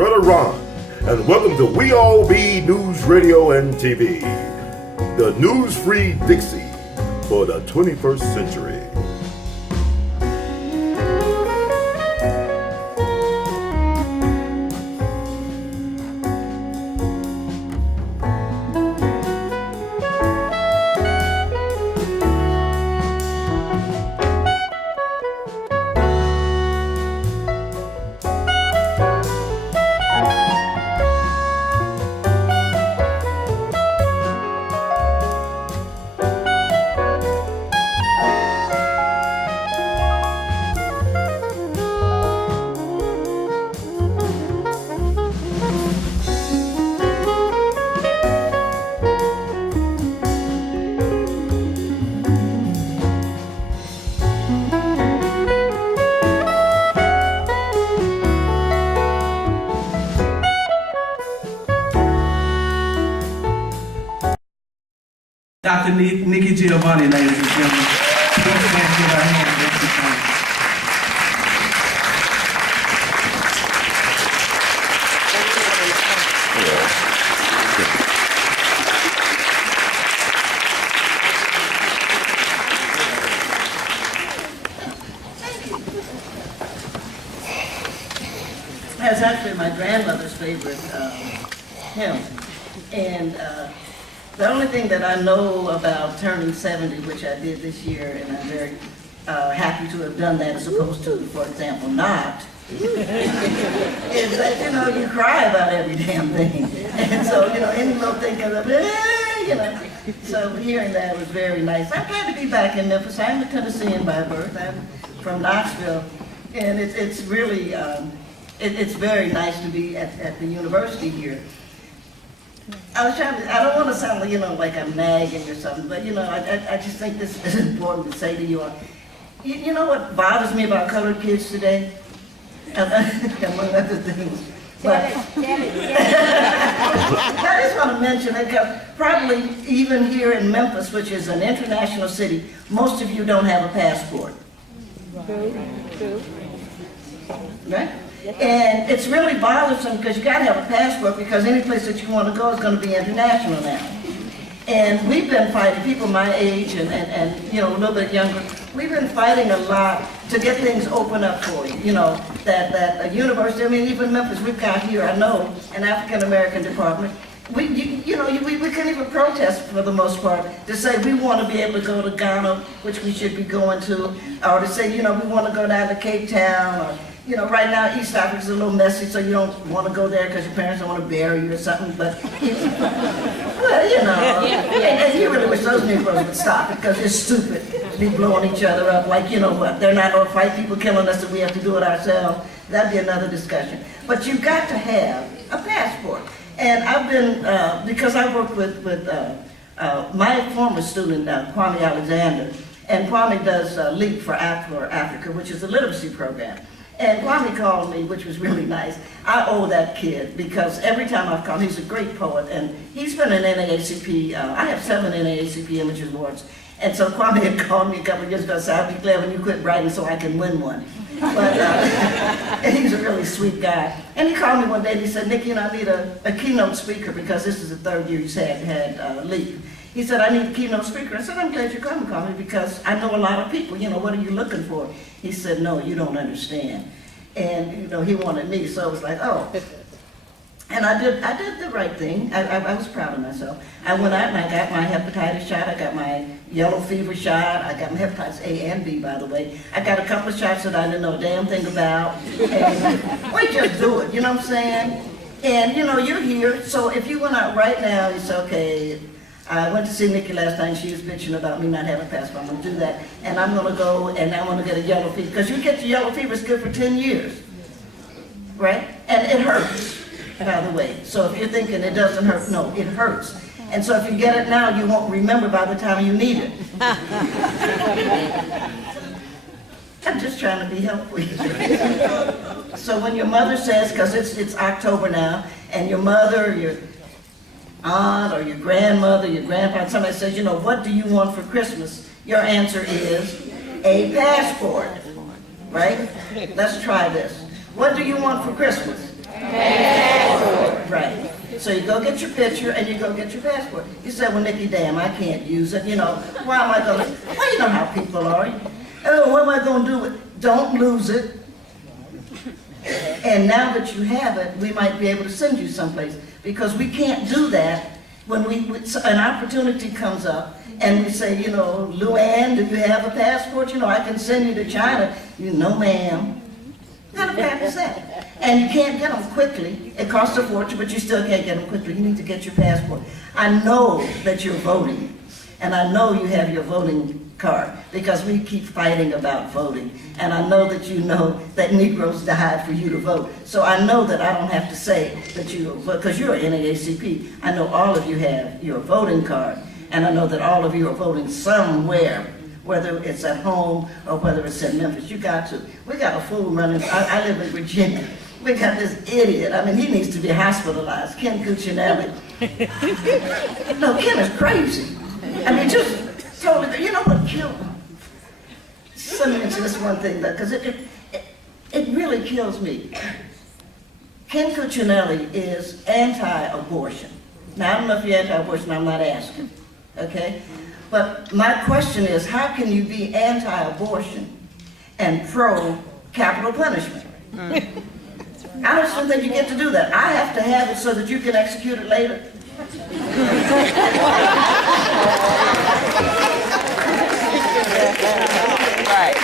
Brother Ron, and welcome to We All Be News Radio and TV, the news-free Dixie for the 21st century. Dr. Nikki Giovanni, ladies and gentlemen. Please stand with our hands. That's actually my grandmother's favorite hymn. And the only thing that I know about turning 70, which I did this year, and I'm very happy to have done that as opposed to, for example, not, is that, you cry about every damn thing. And so, any little thing comes up, So hearing that was very nice. I'm glad to be back in Memphis. I'm a Tennessean by birth. I'm from Knoxville. And it's really, it's very nice to be at the university here. I don't want to sound like I'm nagging or something, but I just think this is important to say to you all. You know what bothers me about colored kids today? Among other things. But I just want to mention it because probably even here in Memphis, which is an international city, most of you don't have a passport. True. Right? And it's really bothersome because you got to have a passport because any place that you want to go is going to be international now. And we've been fighting, people my age and a little bit younger, we've been fighting a lot to get things open up for you. That a university, even Memphis, we've got here, I know, an African-American department. We couldn't even protest for the most part to say we want to be able to go to Ghana, which we should be going to, or to say, we want to go down to Cape Town, or right now East Africa's a little messy, so you don't want to go there because your parents don't want to bury you or something, but, and you really wish those Negroes would stop it because it's stupid to be blowing each other up like, they're not going to fight people killing us and we have to do it ourselves. That'd be another discussion. But you've got to have a passport. And I've been, because I worked with my former student, Kwame Alexander, and Kwame does LEAP for Africa, which is a literacy program. And Kwame called me, which was really nice. I owe that kid because every time I've called, he's a great poet, and he's been an NAACP, I have 7 NAACP Image Awards. And so Kwame had called me a couple of years ago and said, I'll be glad when you quit writing so I can win one. But and he's a really sweet guy. And he called me one day and he said, Nikki, I need a keynote speaker because this is the 3rd year he's had LEAP. He said, I need a keynote speaker. I said, I'm glad you're coming, Kwame, because I know a lot of people. What are you looking for? He said, no, you don't understand. And, he wanted me, so I was like, oh. And I did the right thing. I was proud of myself. I went out and I got my hepatitis shot. I got my yellow fever shot. I got my hepatitis A and B, by the way. I got a couple of shots that I didn't know a damn thing about. And we just do it, you know what I'm saying? And, you're here, so if you went out right now, you say, okay, I went to see Nikki last night, and she was bitching about me not having a passport. I'm going to do that, and I'm going to go, and I'm going to get a yellow fever, because you get the yellow fever, it's good for 10 years, right? And it hurts, by the way. So if you're thinking it doesn't hurt, no, it hurts. And so if you get it now, you won't remember by the time you need it. I'm just trying to be helpful. So when your mother says, because it's October now, and your mother, your aunt, or your grandmother, your grandpa, somebody says, what do you want for Christmas? Your answer is a passport, right? Let's try this. What do you want for Christmas? Passport. Right. So you go get your picture and you go get your passport. You say, well, Nikki, damn, I can't use it. You know, why am I going to? Well, you know how people are. Oh, what am I going to do with it? Don't lose it. And now that you have it, we might be able to send you someplace. Because we can't do that when an opportunity comes up and we say, you know, Luann, do you have a passport? You know, I can send you to China. You know, ma'am. What kind of crap is that? And you can't get them quickly. It costs a fortune, but you still can't get them quickly. You need to get your passport. I know that you're voting, and I know you have your voting card, because we keep fighting about voting. And I know that Negroes died for you to vote. So I know that I don't have to say that you vote, because you're an NAACP. I know all of you have your voting card, and I know that all of you are voting somewhere, whether it's at home or whether it's in Memphis. You got to. We got a fool running. I live in Virginia. We got this idiot. I mean, he needs to be hospitalized. Ken Cuccinelli. No, Ken is crazy. I mean, just totally. You know what killed him? Let me mention this one thing, because it really kills me. Ken Cuccinelli is anti-abortion. Now, I don't know if you're anti-abortion. I'm not asking. Okay? But my question is, how can you be anti-abortion and pro-capital punishment? I just don't think you get to do that. I have to have it so that you can execute it later. Right.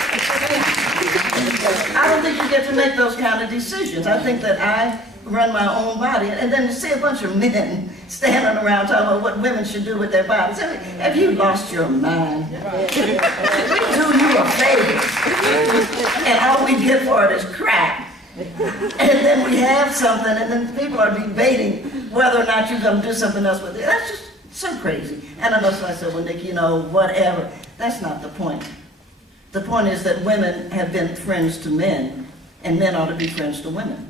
I don't think you get to make those kind of decisions. I think that I run my own body, and then to see a bunch of men standing around talking about what women should do with their bodies. Have you lost your mind? We do you a favor, and all we get for it is crap. And then we have something, and then people are debating whether or not you're going to do something else with it. That's just so crazy. And I know, so I said, well, Nick, you know, whatever. That's not the point. The point is that women have been friends to men, and men ought to be friends to women.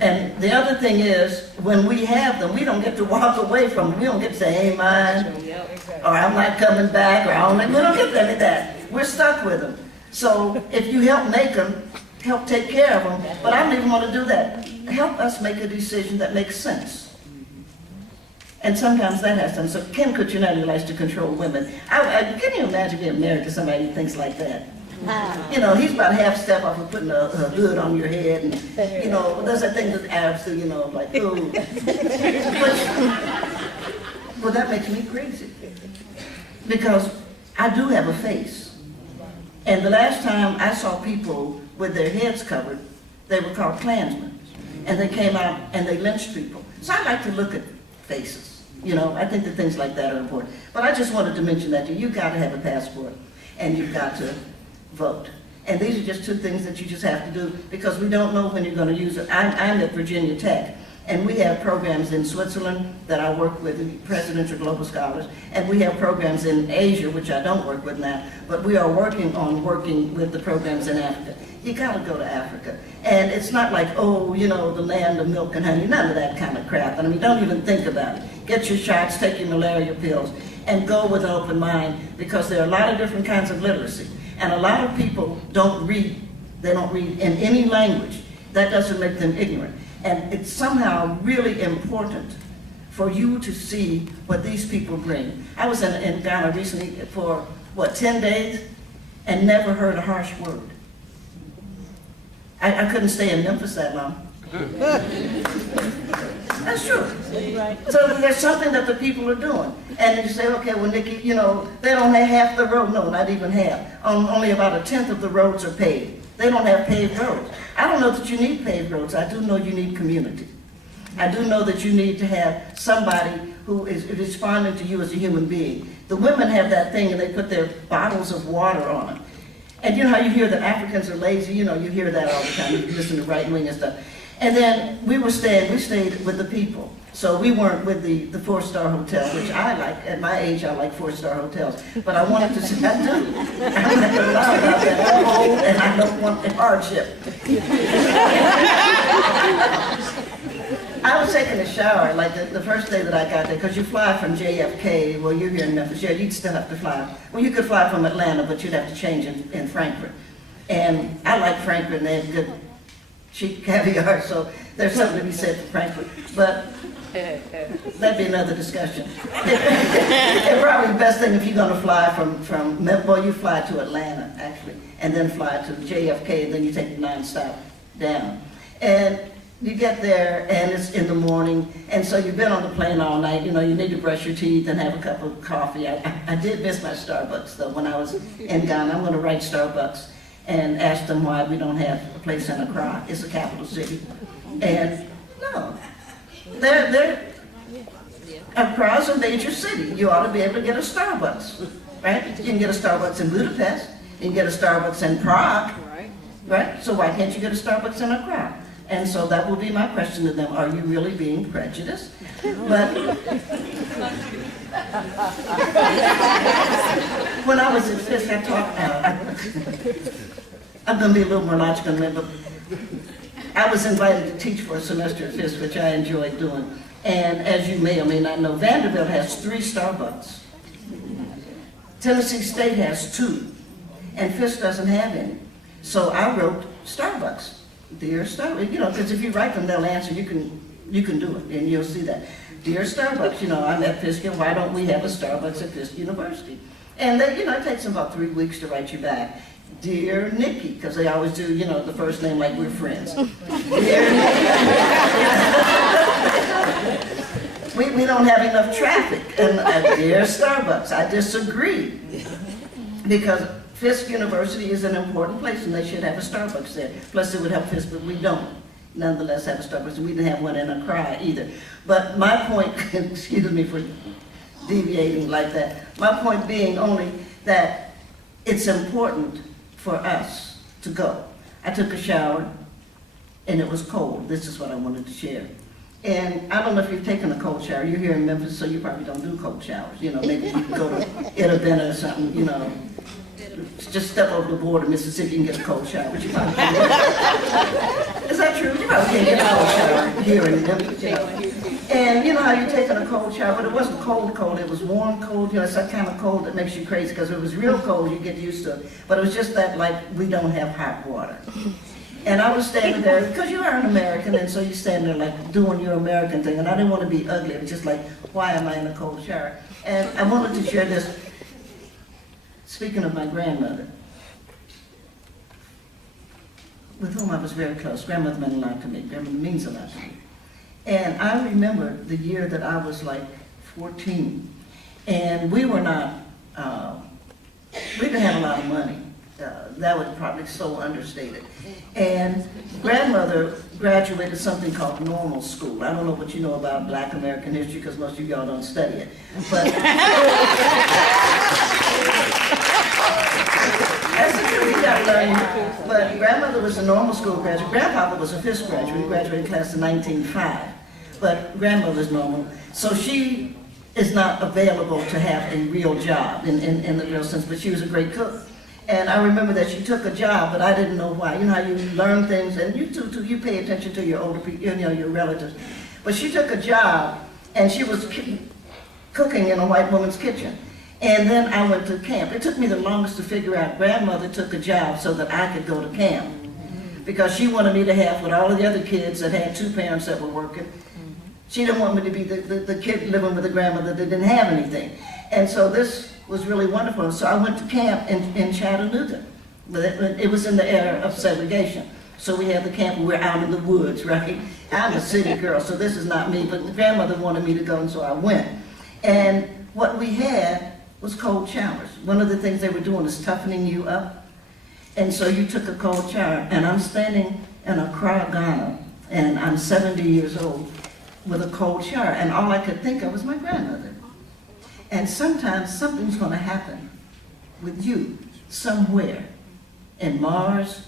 And the other thing is, when we have them, we don't get to walk away from them. We don't get to say, hey, mine, or I'm not coming back, or we don't get any of that. We're stuck with them. So if you help make them, help take care of them, but I don't even want to do that. Help us make a decision that makes sense. And sometimes that has sense. So Ken Cuccinelli likes to control women. Can you imagine being married to somebody who thinks like that? You know, he's about half step off of putting a hood on your head, and, you know, there's that thing that Arabs do, you know, like, ooh. Well, that makes me crazy. Because I do have a face. And the last time I saw people with their heads covered, they were called Klansmen. And they came out and they lynched people. So I like to look at faces. You know, I think that things like that are important. But I just wanted to mention that to you. You've got to have a passport, and you've got to vote. And these are just two things that you just have to do, because we don't know when you're going to use it. I'm at Virginia Tech, and we have programs in Switzerland that I work with, Presidential Global Scholars, and we have programs in Asia, which I don't work with now, but we are working with the programs in Africa. You got to go to Africa. And it's not like, oh, you know, the land of milk and honey, none of that kind of crap. I mean, don't even think about it. Get your shots, take your malaria pills, and go with an open mind, because there are a lot of different kinds of literacy. And a lot of people don't read. They don't read in any language. That doesn't make them ignorant. And it's somehow really important for you to see what these people bring. I was in Ghana recently for, 10 days, and never heard a harsh word. I couldn't stay in Memphis that long. That's true. So there's something that the people are doing. And you say, okay, well, Nikki, you know, they don't have half the road. No, not even half. Only about 1/10 of the roads are paved. They don't have paved roads. I don't know that you need paved roads. I do know you need community. I do know that you need to have somebody who is responding to you as a human being. The women have that thing, and they put their bottles of water on it. And you know how you hear that Africans are lazy? You know, you hear that all the time. You listen to right wing and stuff. And then we stayed with the people. So we weren't with the 4-star hotel, which I like. At my age, I like 4-star hotels. But I wanted to say, I do. I'm not going to lie about that. I'm old, and I don't want the hardship. I was taking a shower, like the first day that I got there, because you fly from JFK, well, you're here in Memphis, yeah, you'd still have to fly. Well, you could fly from Atlanta, but you'd have to change in Frankfurt. And I like Frankfurt, and they have good cheap caviar, so there's something to be said for Frankfurt. But that'd be another discussion. And probably the best thing if you're going to fly from well, you fly to Atlanta, actually, and then fly to JFK, and then you take the nonstop down. And you get there, and it's in the morning, and so you've been on the plane all night. You know, you need to brush your teeth and have a cup of coffee. I did miss my Starbucks, though, when I was in Ghana. I'm going to write Starbucks and ask them why we don't have a place in Accra. It's a capital city. And no, Accra's a major city. You ought to be able to get a Starbucks, right? You can get a Starbucks in Budapest. You can get a Starbucks in Prague, right? So why can't you get a Starbucks in Accra? And so that will be my question to them. Are you really being prejudiced? But when I was at Fisk, I talked, I'm going to be a little more logical than that, but I was invited to teach for a semester at Fisk, which I enjoyed doing. And as you may or may not know, Vanderbilt has 3 Starbucks. Tennessee State has 2, and Fisk doesn't have any. So I wrote Starbucks. Dear Starbucks, you know, because if you write them, they'll answer. You can do it, and you'll see that. Dear Starbucks, you know, I'm at Fisk, and why don't we have a Starbucks at Fisk University? And they, you know, it takes them about 3 weeks to write you back. Dear Nikki, because they always do, you know, the first name like we're friends. Dear Nikki. we don't have enough traffic. And dear Starbucks, I disagree, because Fisk University is an important place, and they should have a Starbucks there. Plus, it would help Fisk, but we don't nonetheless have a Starbucks. We didn't have one in Accra either. But my point, excuse me for deviating like that, my point being only that it's important for us to go. I took a shower, and it was cold. This is what I wanted to share. And I don't know if you've taken a cold shower. You're here in Memphis, so you probably don't do cold showers. You know, maybe you can go to Attn or something, you know. Just step over the border, Mississippi, and get a cold shower. But you probably can't. Is that true? You probably can't get a cold shower here in Memphis. You know? And you know how you're taking a cold shower, but it wasn't cold, it was warm cold. You know, it's that kind of cold that makes you crazy, because if it was real cold, you get used to it. But it was just that, like, we don't have hot water. And I was standing there, because you are an American, and so you stand there, like, doing your American thing. And I didn't want to be ugly. It was just like, why am I in a cold shower? And I wanted to share this. Speaking of my grandmother, with whom I was very close. Grandmother meant a lot to me. Grandmother means a lot to me. And I remember the year that I was like 14. And we were not, we didn't have a lot of money. That was probably so understated. And grandmother graduated something called normal school. I don't know what you know about Black American history, because most of y'all don't study it. But that's the truth, you gotta learn. But grandmother was a normal school graduate. Grandpapa was a Fisk graduate. He graduated class in 1905. But grandmother's normal. So she is not available to have a real job in the real sense, but she was a great cook. And I remember that she took a job, but I didn't know why. You know how you learn things, and you too, you pay attention to your older people, you know, your relatives. But she took a job, and she was cooking in a white woman's kitchen. And then I went to camp. It took me the longest to figure out grandmother took a job so that I could go to camp. Because she wanted me to have what all of the other kids that had 2 parents that were working. She didn't want me to be the kid living with a grandmother that didn't have anything. And so this was really wonderful. So I went to camp in Chattanooga. It was in the era of segregation. So we had the camp, and we're out in the woods, right? I'm a city girl, so this is not me, but the grandmother wanted me to go, and so I went. And what we had was cold showers. One of the things they were doing is toughening you up. And so you took a cold shower, and I'm standing in Accra, Ghana, and I'm 70 years old with a cold shower, and all I could think of was my grandmother. And sometimes something's going to happen with you somewhere, in Mars,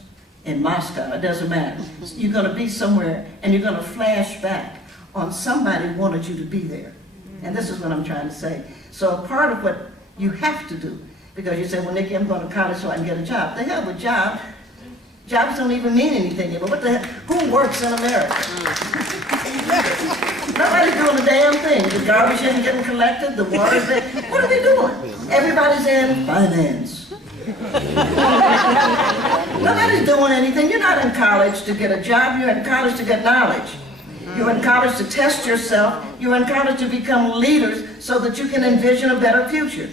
in Moscow, it doesn't matter. You're going to be somewhere, and you're going to flash back on somebody who wanted you to be there. And this is what I'm trying to say. So part of what you have to do, because you say, well, Nikki, I'm going to college so I can get a job. The hell with job. Jobs don't even mean anything anymore. What the hell? Who works in America? Nobody's doing a damn thing. The garbage isn't getting collected, the water's there. What are they doing? Everybody's in finance. Nobody's doing anything. You're not in college to get a job. You're in college to get knowledge. You're in college to test yourself. You're in college to become leaders so that you can envision a better future.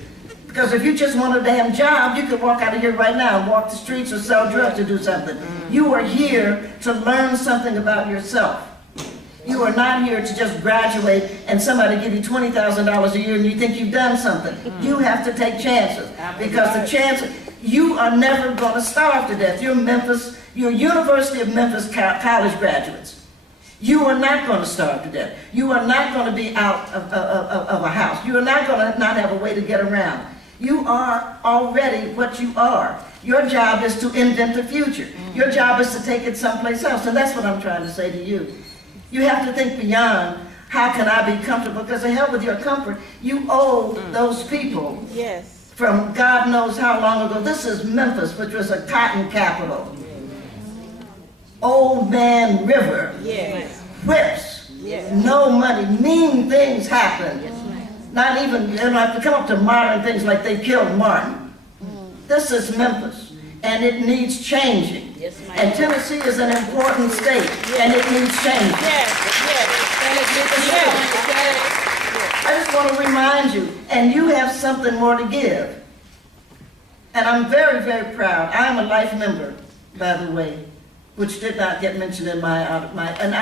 Because if you just want a damn job, you could walk out of here right now and walk the streets or sell drugs to do something. You are here to learn something about yourself. You are not here to just graduate and somebody give you $20,000 a year and you think you've done something. You have to take chances. Because the chances, you are never going to starve to death. You're University of Memphis college graduates. You are not going to starve to death. You are not going to be out of a house. You are not going to not have a way to get around. You are already what you are. Your job is to invent the future. Your job is to take it someplace else. And that's what I'm trying to say to you. You have to think beyond, how can I be comfortable? Because the hell with your comfort, you owe those people from God knows how long ago. This is Memphis, which was a cotton capital. Old Man River, whips, no money, mean things happen. Not even, you don't have to come up to modern things like they killed Martin. This is Memphis, and it needs changing. And Tennessee is an important state, and it needs changing. I just want to remind you, and you have something more to give. And I'm very, very proud. I am a life member, by the way, which did not get mentioned in and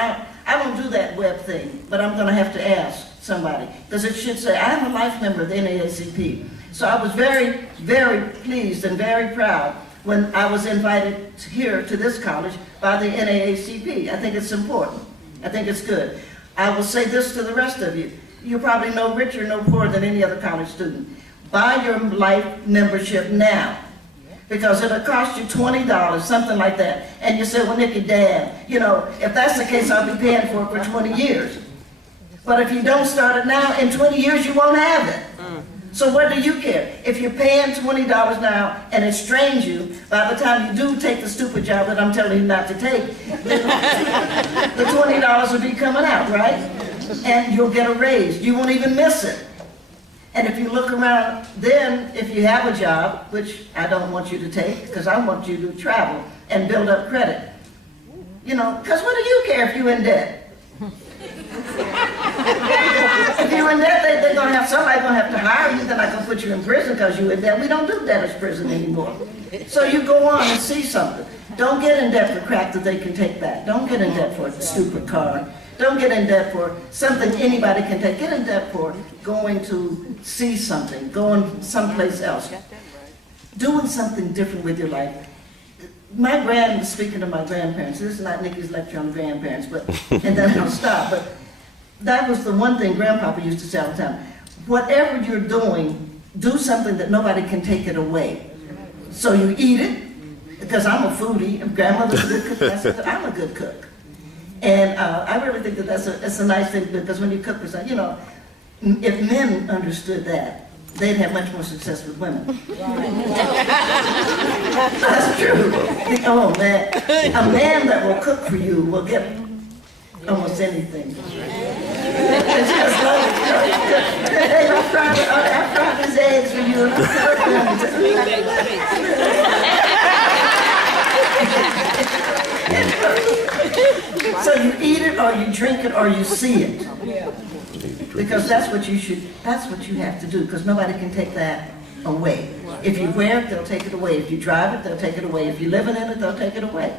I don't do that web thing, but I'm going to have to ask somebody, because it should say, I'm a life member of the NAACP. So I was very, very pleased and very proud when I was invited here to this college by the NAACP. I think it's important. I think it's good. I will say this to the rest of you. You're probably no richer, no poorer than any other college student. Buy your life membership now, because it'll cost you $20, something like that. And you say, well, Nikki, Dad, you know, if that's the case, I'll be paying for it for 20 years. But if you don't start it now, in 20 years, you won't have it. So what do you care? If you're paying $20 now and it strains you, by the time you do take the stupid job that I'm telling you not to take, the $20 will be coming out, right? And you'll get a raise. You won't even miss it. And if you look around, then if you have a job, which I don't want you to take, because I want you to travel and build up credit. You know, because what do you care if you're in debt? If you're in debt, they're going to have somebody going to have to hire you. They're not going to put you in prison because you're in debt. We don't do debtor's prison anymore. So you go on and see something. Don't get in debt for crap that they can take back. Don't get in debt for a stupid car. Don't get in debt for something anybody can take. Get in debt for going to see something, going someplace else, doing something different with your life. Speaking of my grandparents, this is not Nikki's lecture on grandparents, but, and then I'll stop, but that was the one thing Grandpapa used to say all the time. Whatever you're doing, do something that nobody can take it away. So you eat it, because I'm a foodie, and Grandmother's a good cook, I said, I'm a good cook. And I really think that that's a nice thing, because when you cook for something, you know, if men understood that, they'd have much more success with women. That's true. Oh man, a man that will cook for you will get almost anything. It's just like, hey, I fried his eggs for you. So you eat it, or you drink it, or you see it. Because that's what you have to do, because nobody can take that away. If you wear it, they'll take it away. If you drive it, they'll take it away. If you're living in it, they'll take it away.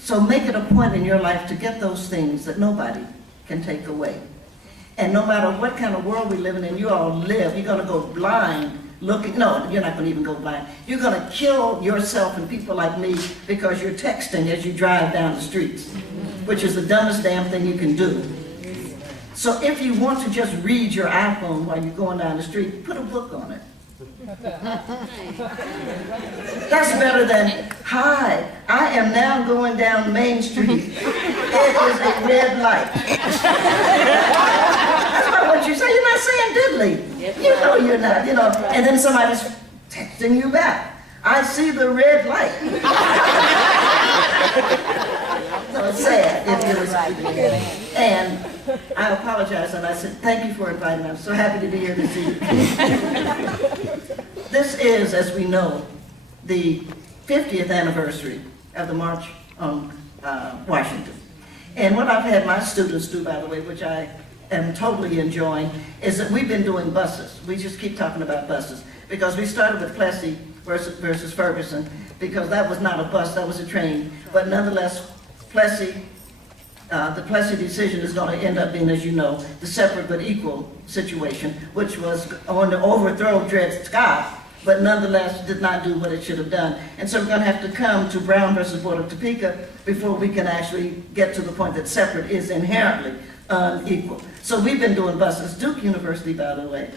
So make it a point in your life to get those things that nobody can take away. And no matter what kind of world we're living in, you all live, you're going to go blind looking. No, you're not going to even go blind. You're going to kill yourself and people like me because you're texting as you drive down the streets, which is the dumbest damn thing you can do. So if you want to just read your iPhone while you're going down the street, put a book on it. That's better than, hi, I am now going down Main Street. It is a red light. That's not what you say. You're not saying diddly. You know you're not, you know. And then somebody's texting you back. I see the red light. So it's sad. And I apologize, and I said, thank you for inviting me. I'm so happy to be here this evening. This is, as we know, the 50th anniversary of the March on Washington. And what I've had my students do, by the way, which I am totally enjoying, is that we've been doing buses. We just keep talking about buses. Because we started with Plessy versus Ferguson, because that was not a bus, that was a train. But nonetheless, Plessy, the Plessy decision is going to end up being, as you know, the separate but equal situation, which was on to overthrow Dred Scott, but nonetheless did not do what it should have done. And so we're going to have to come to Brown versus Board of Topeka before we can actually get to the point that separate is inherently unequal. So we've been doing buses. Duke University, by the way,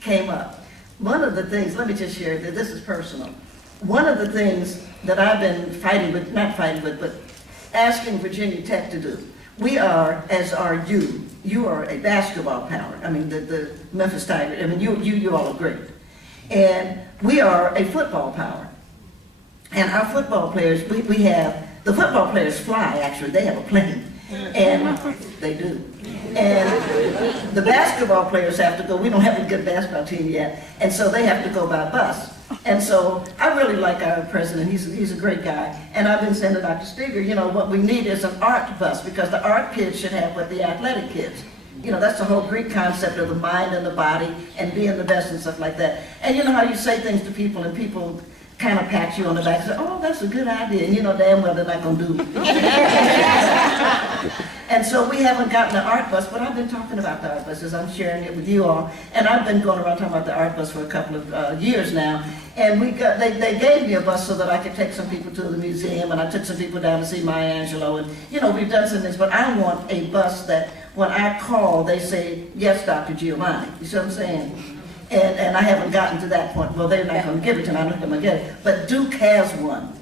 came up. One of the things, let me just share that this is personal. One of the things that I've been fighting with, not fighting with, but asking Virginia Tech to do. We are, as are you. You are a basketball power. I mean, the Memphis Tigers. I mean, you all are great. And we are a football power. And our football players, we have, the football players fly, actually. They have a plane. And they do. And the basketball players have to go. We don't have a good basketball team yet. And so they have to go by bus. And so I really like our president. He's a great guy. And I've been saying to Dr. Steger, you know, what we need is an art bus, because the art kids should have what the athletic kids. You know, that's the whole Greek concept of the mind and the body and being the best and stuff like that. And you know how you say things to people and people kind of pat you on the back and say, oh, that's a good idea. And you know damn well they're not going to do it. And so we haven't gotten an art bus, but I've been talking about the art buses. I'm sharing it with you all. And I've been going around talking about the art bus for a couple of years now. And they gave me a bus so that I could take some people to the museum, and I took some people down to see Maya Angelou. And, you know, we've done some things, but I want a bus that when I call, they say, yes, Dr. Giovanni. You see what I'm saying? And I haven't gotten to that point. Well, they're not going to give it to me. I don't think I'm going to get it. But Duke has one.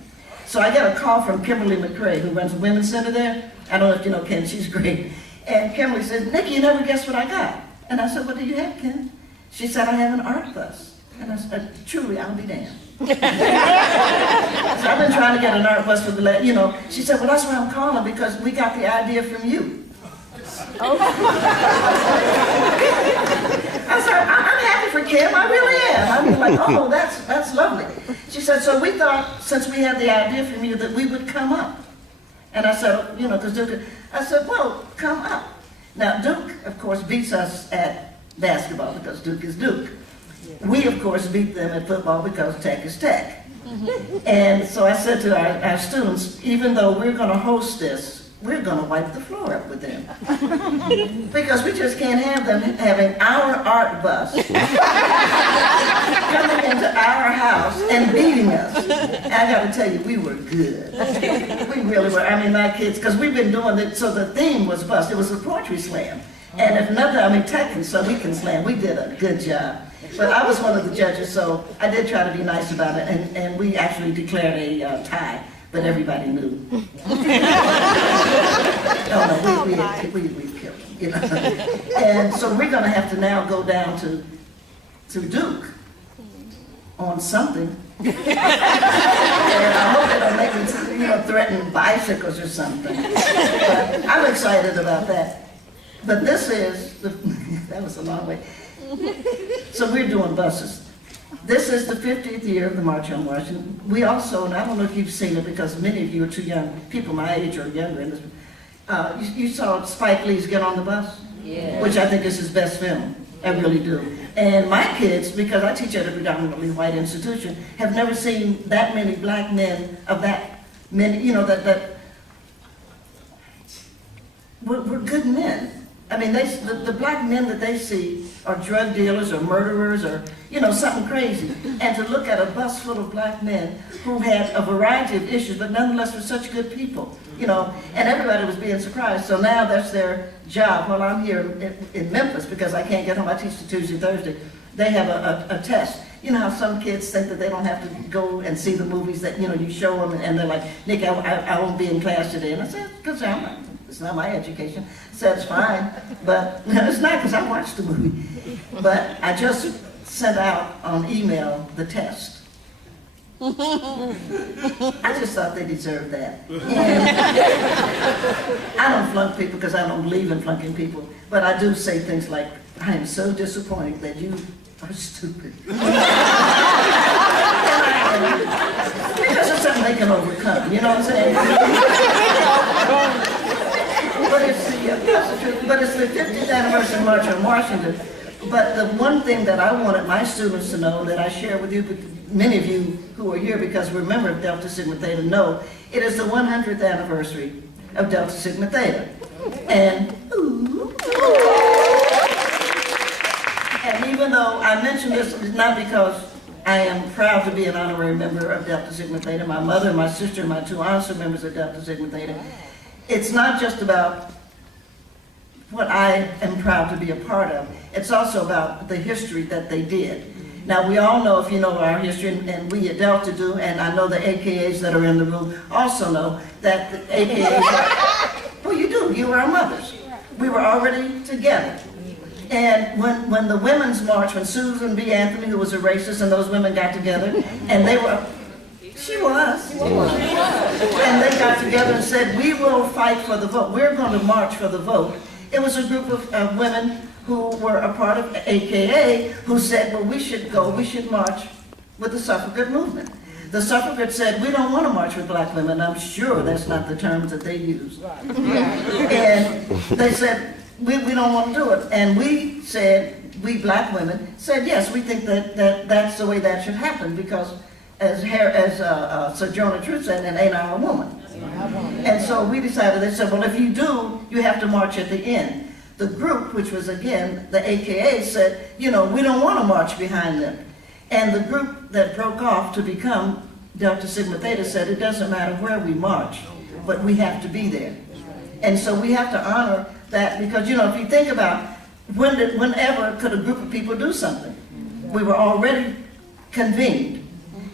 So I got a call from Kimberly McCrae, who runs the Women's Center there. I don't know if you know Ken, she's great. And Kimberly says, Nikki, you never guess what I got. And I said, what do you have, Ken? She said, I have an art bus. And I said, truly, I'll be damned. So I've been trying to get an art bus for the, you know. She said, well, that's why I'm calling, because we got the idea from you. Oh. I said, I'm happy for Kim, I really am. I mean, like, oh, that's lovely. She said, so we thought, since we had the idea from you, that we would come up. And I said, you know, because Duke, I said, well, come up. Now, Duke, of course, beats us at basketball because Duke is Duke. We, of course, beat them at football because Tech is Tech. And so I said to our students, even though we're going to host this, we're going to wipe the floor up with them. Because we just can't have them having our art bus coming into our house and beating us. And I got to tell you, we were good. We really were. I mean, my kids, because we've been doing it, so the theme was bus. It was a poetry slam. And if nothing, I mean, technically, so we can slam. We did a good job. But I was one of the judges, so I did try to be nice about it. And we actually declared a tie. But everybody knew. Oh, no, we killed them, you know. And so we're going to have to now go down to Duke on something. And I hope they don't make me, you know, threaten bicycles or something. But I'm excited about that. But this is, that was a long way. So we're doing buses. This is the 50th year of the March on Washington. We also, and I don't know if you've seen it because many of you are too young, people my age or younger in this, you saw Spike Lee's Get on the Bus? Yeah. Which I think is his best film. I really do. And my kids, because I teach at a predominantly white institution, have never seen that many black men of that many, you know, that we're good men. I mean, the black men that they see are drug dealers or murderers or, you know, something crazy. And to look at a bus full of black men who had a variety of issues, but nonetheless were such good people, you know, and everybody was being surprised. So now that's their job. While I'm here in Memphis, because I can't get home, I teach Tuesday, Thursday, they have a test. You know how some kids think that they don't have to go and see the movies that, you know, you show them, and they're like, Nick, I won't be in class today. And I said, because it's not my education. So it's fine, but it's not because I watched the movie. But I just sent out on email the test. I just thought they deserved that. And I don't flunk people because I don't believe in flunking people, but I do say things like, I am so disappointed that you are stupid. Because you know what I'm saying? But it's the 50th anniversary March on Washington. But the one thing that I wanted my students to know, that I share with you, but many of you who are here because we're a member of Delta Sigma Theta know, it is the 100th anniversary of Delta Sigma Theta. And even though I mention this, not because I am proud to be an honorary member of Delta Sigma Theta, my mother, my sister, and my two aunts are members of Delta Sigma Theta, it's not just about what I am proud to be a part of. It's also about the history that they did. Now, we all know, if you know our history, and we at Delta do, and I know the AKAs that are in the room also know, that the AKAs, well, you do, you were our mothers. We were already together. And when the Women's March, when Susan B. Anthony, who was a racist, and those women got together, and they were, she was, and they got together and said, we will fight for the vote. We're going to march for the vote. It was a group of women who were a part of AKA who said, well, we should march with the suffragette movement. The suffragettes said, we don't want to march with black women. I'm sure that's not the terms that they used. And they said, we don't want to do it. And we said, we black women said, yes, we think that's the way that should happen, because as Sojourner Truth said, and ain't I a woman? And so we decided, they said, well, if you do, you have to march at the end. The group, which was again the AKA, said, you know, we don't want to march behind them. And the group that broke off to become Delta Sigma Theta said, it doesn't matter where we march, but we have to be there. And so we have to honor that, because, you know, if you think about whenever could a group of people do something? We were already convened.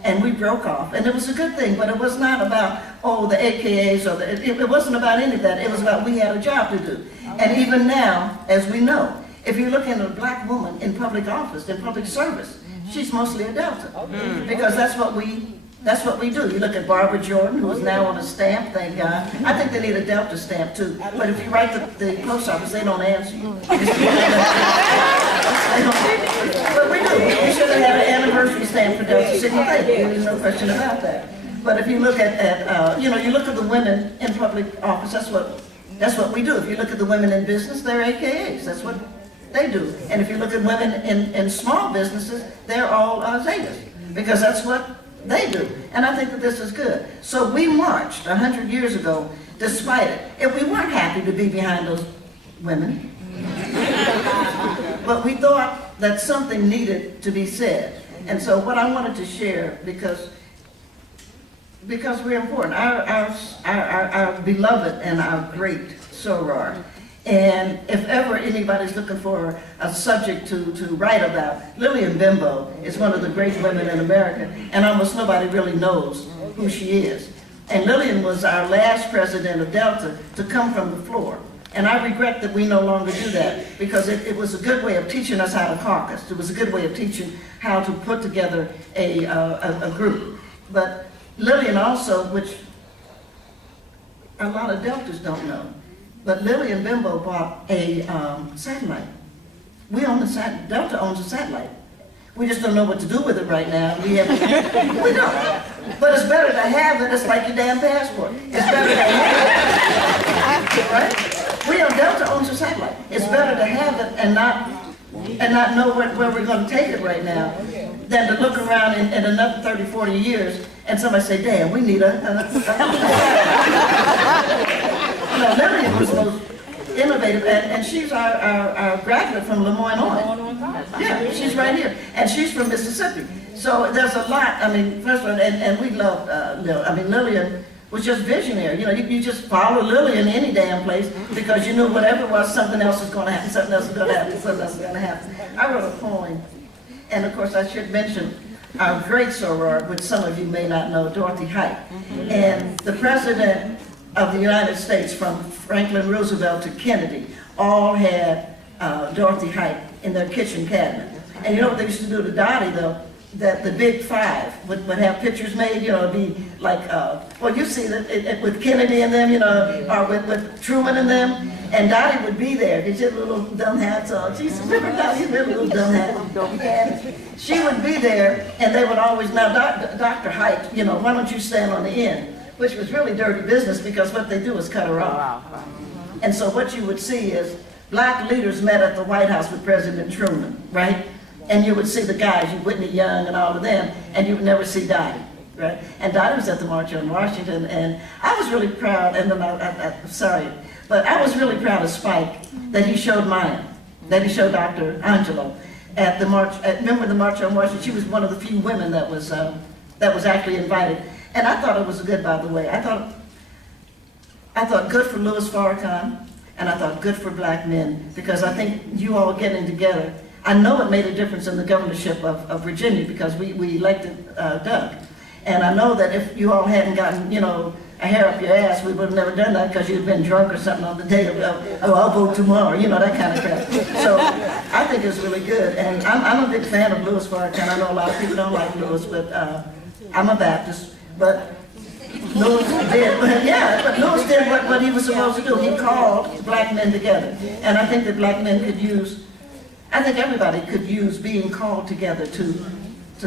And we broke off, and it was a good thing, but it was not about, oh, the AKAs, or it wasn't about any of that. It was about we had a job to do. And even now, as we know, if you look at a black woman in public office, in public service, she's mostly a Delta, because that's what we do. You look at Barbara Jordan, who is now on a stamp, thank God. I think they need a Delta stamp too, but if you write the post office, they don't answer you. But we do. We should have had an anniversary stamp for Delta Sigma Theta. There's no question about that. But if you look at you know, you look at the women in public office, that's what we do. If you look at the women in business, they're AKAs. That's what they do. And if you look at women in small businesses, they're all Zetas, because that's what they do. And I think that this is good. So we marched 100 years ago, despite it. If we weren't happy to be behind those women, but we thought that something needed to be said. And so what I wanted to share, because we're important, our beloved and our great soror. And if ever anybody's looking for a subject to write about, Lillian Bimbo is one of the great women in America, and almost nobody really knows who she is. And Lillian was our last president of Delta to come from the floor. And I regret that we no longer do that, because it was a good way of teaching us how to caucus. It was a good way of teaching how to put together a group. But Lillian also, which a lot of Deltas don't know, but Lillian Bimbo bought a satellite. We own the satellite. Delta owns a satellite. We just don't know what to do with it right now. We don't. But it's better to have it. It's like your damn passport. It's better to have it, right? We own, Delta owns a satellite. It's better to have it and not know where we're going to take it right now, than to look around in another 30, 40 years and somebody say, damn, we need a No, Lillian was the most innovative, and she's our graduate from Lemoyne. Yeah, she's right here, and she's from Mississippi. So there's a lot. I mean, first of all, and we love. I mean, Lillian was just visionary. You know, you just follow Lillian any damn place, because you knew whatever it was, something else is going to happen, something else is going to happen, something else is going to happen. I wrote a poem, and of course I should mention our great soror, which some of you may not know, Dorothy Height, and the president of the United States, from Franklin Roosevelt to Kennedy, all had Dorothy Height in their kitchen cabinet. And you know what they used to do to Dottie, though? That the big five would have pictures made, you know, it'd be like, well, you see that with Kennedy and them, you know, or with Truman and them, and Dottie would be there. She had little dumb hats on. She used to remember Dottie with little dumb hats. And she would be there, and they would always, now Dr. Height, you know, why don't you stand on the end? which was really dirty business because what they do is cut her off. And so what you would see is black leaders met at the White House with President Truman, right? And you would see the guys, you Whitney Young and all of them, and you would never see Dottie, right? And Dottie was at the March on Washington, and I was really proud, and then but I was really proud of Spike that he showed Maya, that he showed Dr. Angelo at the March, remember the March on Washington? She was one of the few women that was actually invited. And I thought it was good, by the way. I thought good for Louis Farrakhan, and I thought good for black men, because I think you all getting together, I know it made a difference in the governorship of Virginia, because we elected Doug. And I know that if you all hadn't gotten, you know, a hair up your ass, we would have never done that because you'd been drunk or something on the day of, oh, I'll vote tomorrow, you know, that kind of crap. So I think it's really good. And I'm a big fan of Louis Farrakhan. I know a lot of people don't like Louis, but I'm a Baptist. But Louis did, but Louis did what he was supposed to do. He called black men together. And I think that black men could use, I think everybody could use being called together to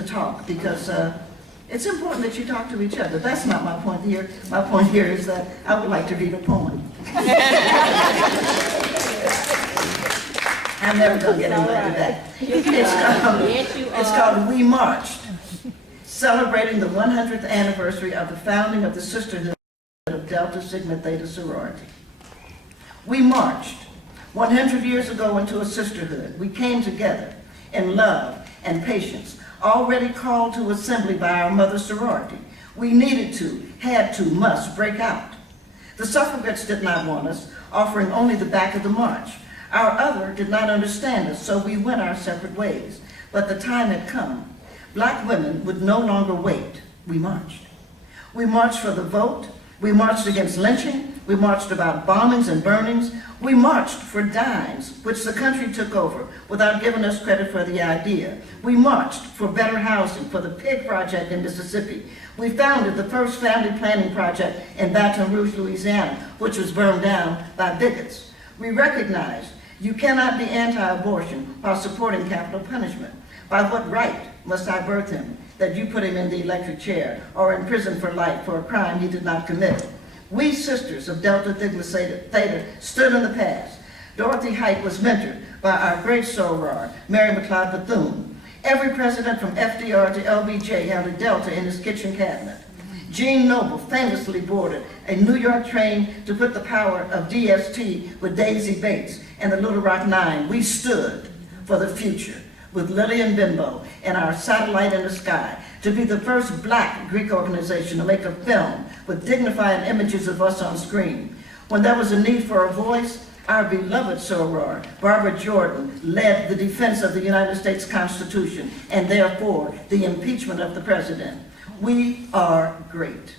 talk, because it's important that you talk to each other. That's not my point here. My point here is that I would like to read a poem. I'm never going to get invited to that. It's called We Marched, celebrating the 100th anniversary of the founding of the Sisterhood of Delta Sigma Theta Sorority. We marched 100 years ago into a sisterhood. We came together in love and patience, already called to assembly by our mother sorority. We needed to, had to, must break out. The suffragettes did not want us, offering only the back of the march. Our other did not understand us, so we went our separate ways. But the time had come. Black women would no longer wait. We marched. We marched for the vote. We marched against lynching. We marched about bombings and burnings. We marched for dimes, which the country took over without giving us credit for the idea. We marched for better housing, for the Pig Project in Mississippi. We founded the first family planning project in Baton Rouge, Louisiana, which was burned down by bigots. We recognized you cannot be anti-abortion while supporting capital punishment. By what right must I birth him, that you put him in the electric chair or in prison for life for a crime he did not commit? We sisters of Delta Sigma Theta stood in the past. Dorothy Height was mentored by our great soror, Mary McLeod Bethune. Every president from FDR to LBJ held a Delta in his kitchen cabinet. Gene Noble famously boarded a New York train to put the power of DST with Daisy Bates and the Little Rock Nine. We stood for the future with Lillian Bimbo and our Satellite in the Sky, to be the first black Greek organization to make a film with dignified images of us on screen. When there was a need for a voice, our beloved soror, Barbara Jordan, led the defense of the United States Constitution and therefore the impeachment of the president. We are great.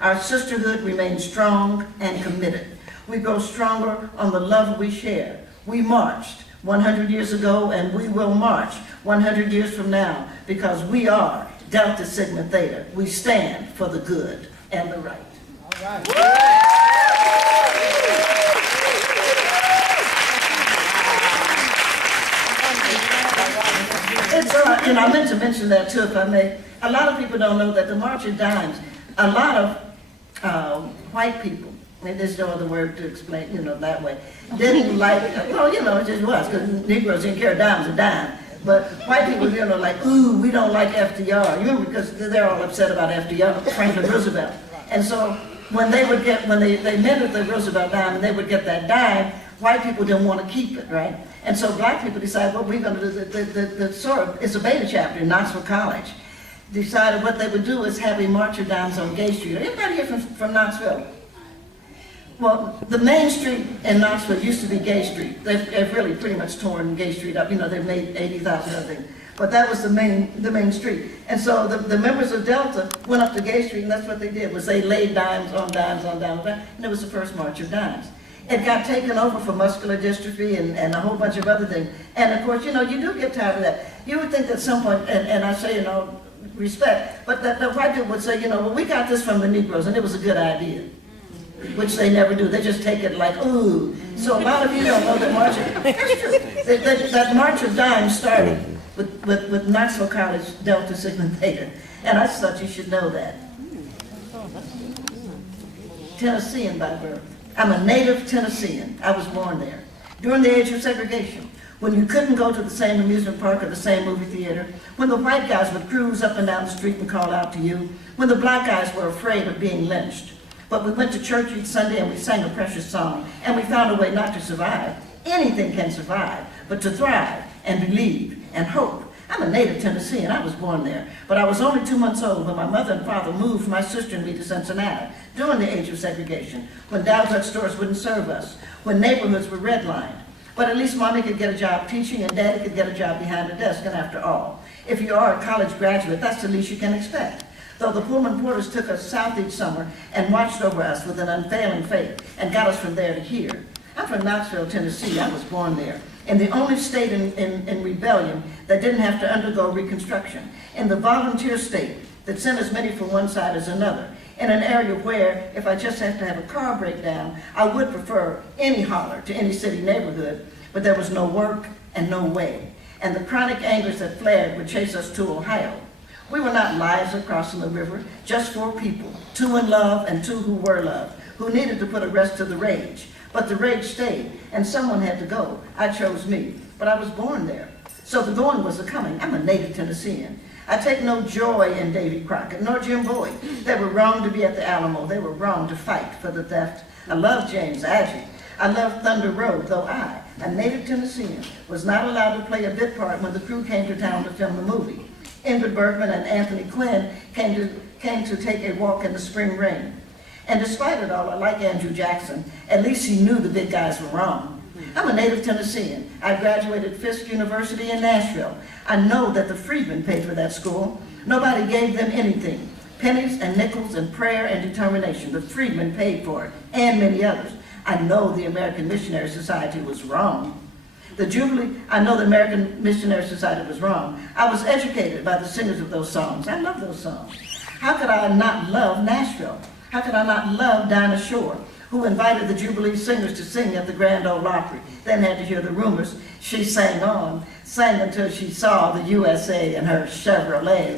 Our sisterhood remains strong and committed. We grow stronger on the love we share. We marched 100 years ago, and we will march 100 years from now, because we are Delta Sigma Theta. We stand for the good and the right. All right. It's, I meant to mention that too, if I may. A lot of people don't know that the March of Dimes, a lot of white people, and there's no other word to explain, that way, didn't like, well, it just was, because Negroes didn't care a dime's a dime. But white people, like, ooh, we don't like FDR. You remember, because they're all upset about FDR, Franklin Roosevelt. And so when they would get, when they minted the Roosevelt dime and they would get that dime, white people didn't want to keep it, right? And so black people decided, what we're going to do, it's a beta chapter in Knoxville College, decided what they would do is have a march of dimes on Gay Street. Anybody here from Knoxville? Well, the main street in Knoxville used to be Gay Street. They've really pretty much torn Gay Street up. They've made 80,000 other things. But that was the main street. And so the members of Delta went up to Gay Street, and that's what they did, was they laid dimes on dimes on dimes, and it was the first March of Dimes. It got taken over for muscular dystrophy and a whole bunch of other things. And of course, you do get tired of that. You would think that at some point, and I say, respect, but that the white people would say, well, we got this from the Negroes, and it was a good idea. Which they never do. They just take it like, ooh. So a lot of you don't know that March of, that's true. That March of Dimes started with Knoxville College Delta Sigma Theta. And I just thought you should know that. Tennessean by birth. I'm a native Tennessean. I was born there. During the age of segregation, when you couldn't go to the same amusement park or the same movie theater, when the white guys would cruise up and down the street and call out to you, when the black guys were afraid of being lynched. But we went to church each Sunday and we sang a precious song, and we found a way not to survive. Anything can survive, but to thrive and believe and hope. I'm a native Tennessean. I was born there, but I was only 2 months old when my mother and father moved my sister and me to Cincinnati during the age of segregation, when Dow drug stores wouldn't serve us, when neighborhoods were redlined. But at least Mommy could get a job teaching and Daddy could get a job behind the desk, and after all, if you are a college graduate, that's the least you can expect. Though the Pullman Porters took us south each summer and watched over us with an unfailing faith and got us from there to here. I'm from Knoxville, Tennessee. I was born there. In the only state in rebellion that didn't have to undergo reconstruction. In the volunteer state that sent as many from one side as another. In an area where, if I just have to have a car breakdown, I would prefer any holler to any city neighborhood, but there was no work and no way. And the chronic angers that flared would chase us to Ohio. We were not lives crossing the river, just 4 people, 2 in love and 2 who were loved, who needed to put a rest to the rage. But the rage stayed, and someone had to go. I chose me, but I was born there. So the going was a coming. I'm a native Tennessean. I take no joy in Davy Crockett, nor Jim Boyd. They were wrong to be at the Alamo. They were wrong to fight for the theft. I love James Agee. I love Thunder Road, though I, a native Tennessean, was not allowed to play a bit part when the crew came to town to film the movie. Ingrid Bergman and Anthony Quinn came to take a walk in the spring rain. And despite it all, I like Andrew Jackson. At least he knew the big guys were wrong. I'm a native Tennessean. I graduated Fisk University in Nashville. I know that the freedmen paid for that school. Nobody gave them anything. Pennies and nickels and prayer and determination. The freedmen paid for it, and many others. I know the American Missionary Society was wrong. The Jubilee, I know the American Missionary Society was wrong. I was educated by the singers of those songs. I love those songs. How could I not love Nashville? How could I not love Dinah Shore, who invited the Jubilee singers to sing at the Grand Ole Opry, then had to hear the rumors? She sang on, sang until she saw the USA in her Chevrolet.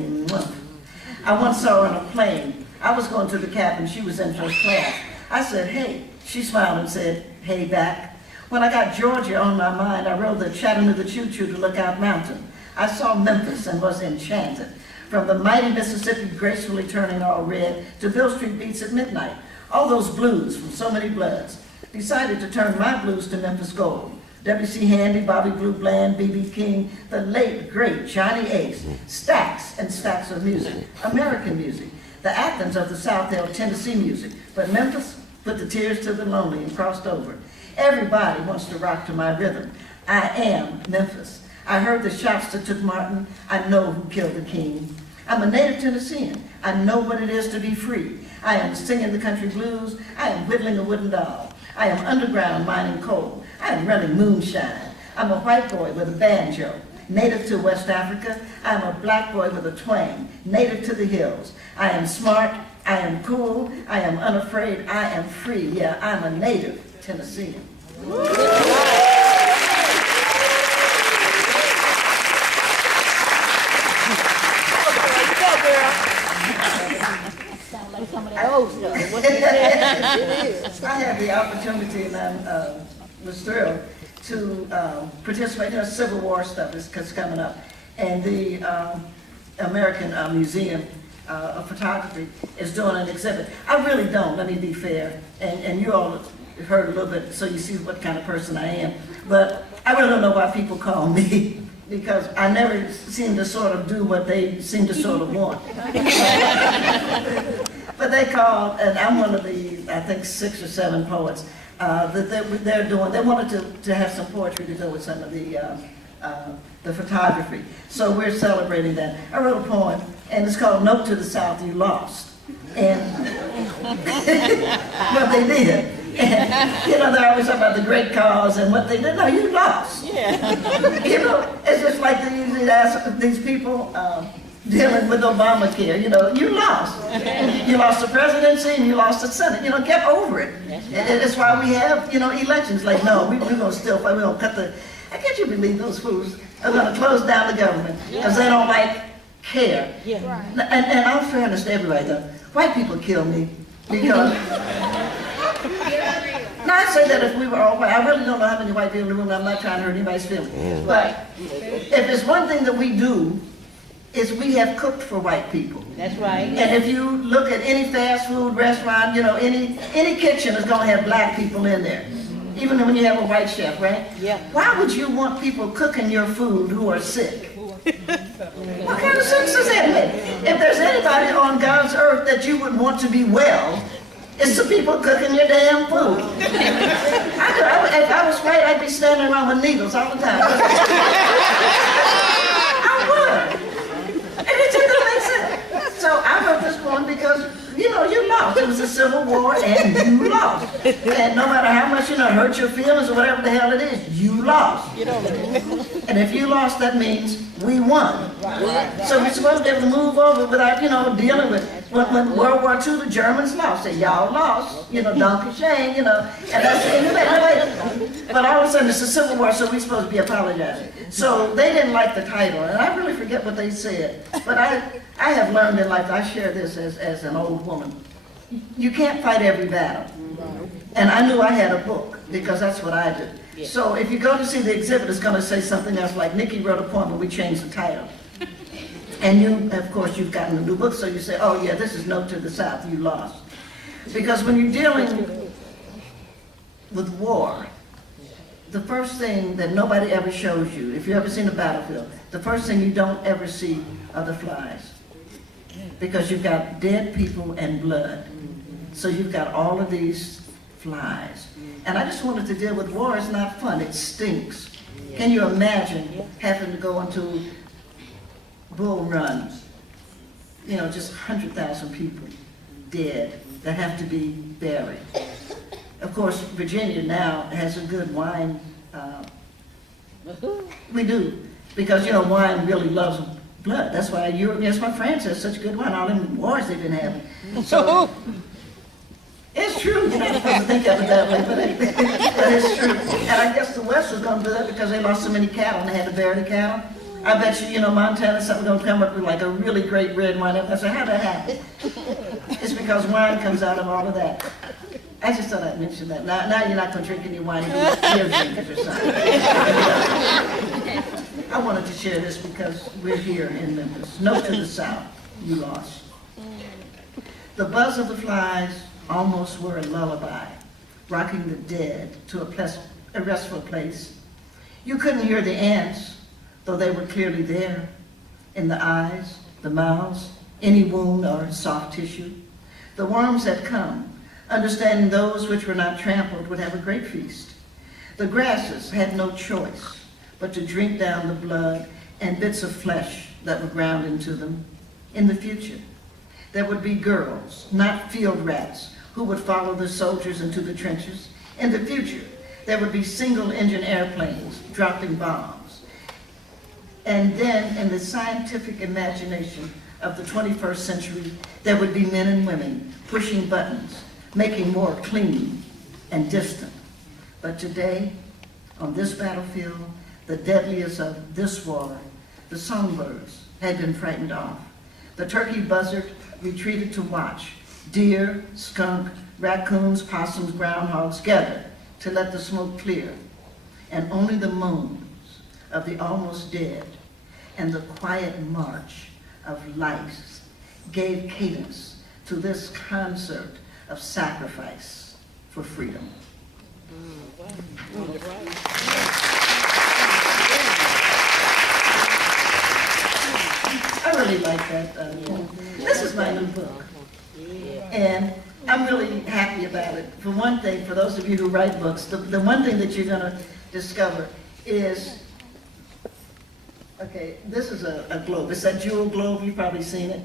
I once saw her on a plane. I was going to the cabin. She was in first class. I said, hey. She smiled and said, hey, back. When I got Georgia on my mind, I rode the Chattanooga Choo-Choo to Lookout Mountain. I saw Memphis and was enchanted. From the mighty Mississippi gracefully turning all red to Bill Street beats at midnight. All those blues from so many bloods. Decided to turn my blues to Memphis gold. W.C. Handy, Bobby Blue Bland, B.B. King, the late, great Johnny Ace. Stacks and stacks of music. American music. The Athens of the South held Tennessee music. But Memphis put the tears to the lonely and crossed over. Everybody wants to rock to my rhythm. I am Memphis. I heard the shots that took Martin. I know who killed the king. I'm a native Tennessean. I know what it is to be free. I am singing the country blues. I am whittling a wooden doll. I am underground mining coal. I am running moonshine. I'm a white boy with a banjo, native to West Africa. I am a black boy with a twang, native to the hills. I am smart. I am cool. I am unafraid. I am free. Yeah, I'm a native Tennessean. I had the opportunity, and I was thrilled to participate in Civil War stuff that's coming up, and the American Museum of Photography is doing an exhibit. I really don't, let me be fair, and you all have heard a little bit, so you see what kind of person I am, but I really don't know why people call me, because I never seem to sort of do what they seem to sort of want. But they called, and I'm one of the, I think, 6 or 7 poets that they're doing. They wanted to have some poetry to go with some of the photography. So we're celebrating that. I wrote a poem, and it's called Note to the South, You Lost. And what they did. And, you know, they're always talking about the great cause and what they did. No, you lost. Yeah. You know, it's just like they usually ask these people dealing with Obamacare, you know, you lost. You lost the presidency and you lost the Senate. You know, get over it. It's why we have, you know, elections. Like, no, we're going to still fight. We're going to cut the... I can't you believe those fools are going to close down the government because they don't like care. Yeah. And all fairness to everybody, though, white people kill me because Now, I say that if we were all white, I really don't know how many white people in the room, I'm not trying to hurt anybody's feelings. But if it's one thing that we do, is we have cooked for white people. That's right. And if you look at any fast food restaurant, you know, any kitchen is gonna have black people in there. Even when you have a white chef, right? Yeah. Why would you want people cooking your food who are sick? What kind of sense does that make? If there's anybody on God's earth that you would want to be well, it's the people cooking your damn food. If I was white, I'd be standing around with needles all the time. I would. And it just doesn't make sense. So I wrote this poem because, you know, you lost. It was a civil war and you lost. And no matter how much, you know, hurt your feelings or whatever the hell it is, you lost. And if you lost, that means we won. So we're supposed to be able to move over without, you know, dealing with, when World War II, the Germans lost. Say, y'all lost, you know, donkey shame, you know, and that's the end of it. But all of a sudden, it's a civil war, so we're supposed to be apologizing. So they didn't like the title, and I really forget what they said. But I have learned in life, I share this as an old woman. You can't fight every battle. And I knew I had a book, because that's what I do. So if you go to see the exhibit, it's going to say something else like, Nikki wrote a poem, but we changed the title. And you, of course, you've gotten a new book, so you say, oh yeah, this is Note to the South, you lost. Because when you're dealing with war, the first thing that nobody ever shows you, if you've ever seen a battlefield, the first thing you don't ever see are the flies. Because you've got dead people and blood. So you've got all of these flies. And I just wanted to deal with war. It's not fun, it stinks. Can you imagine having to go into Bull Run? You know, just 100,000 people dead that have to be buried. Of course, Virginia now has a good wine. We do, because, you know, wine really loves blood. That's why France has such good wine, all them wars they've been having. So, it's true, you're not supposed to think of it that way, but it's true. And I guess the West was going to do that because they lost so many cattle and they had to bury the cattle. I bet you, you know, Montana's something going to come up with like a really great red wine. I said, how'd that happen? It's because wine comes out of all of that. I just thought I'd mention that. Now you're not going to drink any wine, you're beer drinkers or something. I wanted to share this because we're here in Memphis. Note to the South, you lost. The buzz of the flies almost were a lullaby, rocking the dead to a restful place. You couldn't hear the ants, though they were clearly there, in the eyes, the mouths, any wound or soft tissue. The worms had come, understanding those which were not trampled would have a great feast. The grasses had no choice but to drink down the blood and bits of flesh that were ground into them. In the future, there would be girls, not field rats, who would follow the soldiers into the trenches. In the future, there would be single-engine airplanes dropping bombs. And then, in the scientific imagination of the 21st century, there would be men and women pushing buttons, making war clean and distant. But today, on this battlefield, the deadliest of this war, the songbirds had been frightened off. The turkey buzzard retreated to watch. Deer, skunk, raccoons, possums, groundhogs gathered to let the smoke clear. And only the moans of the almost dead and the quiet march of lice gave cadence to this concert of sacrifice for freedom. I really like that. This is my new book. And I'm really happy about it. For one thing, for those of you who write books, the one thing that you're going to discover is, okay, this is a globe. It's that jewel globe. You've probably seen it.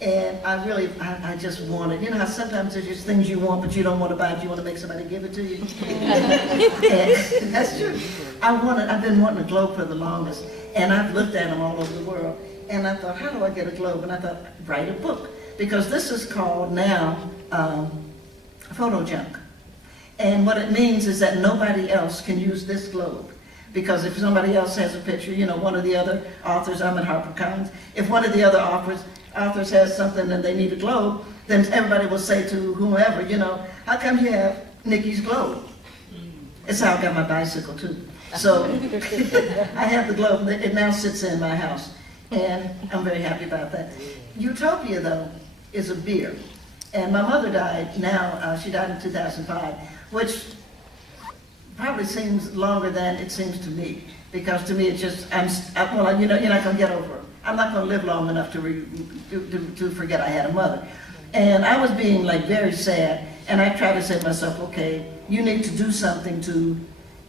And I just want it. You know how sometimes there's just things you want, but you don't want to buy it. You want to make somebody give it to you? And that's true. I've been wanting a globe for the longest. And I've looked at them all over the world. And I thought, how do I get a globe? And I thought, write a book. Because this is called now photo junk. And what it means is that nobody else can use this globe. Because if somebody else has a picture, you know, one of the other authors, I'm at HarperCollins, if one of the other authors Arthur's has something and they need a globe, then everybody will say to whomever, you know, how come you have Nikki's globe? It's how I got my bicycle too. So I have the globe, it now sits in my house, and I'm very happy about that. Utopia, though, is a beer. And my mother died now, she died in 2005, which probably seems longer than it seems to me. Because to me, it's just, well, you know, you're not going to get over it. I'm not going to live long enough to forget I had a mother. And I was being like very sad, and I tried to say to myself, okay, you need to do something to,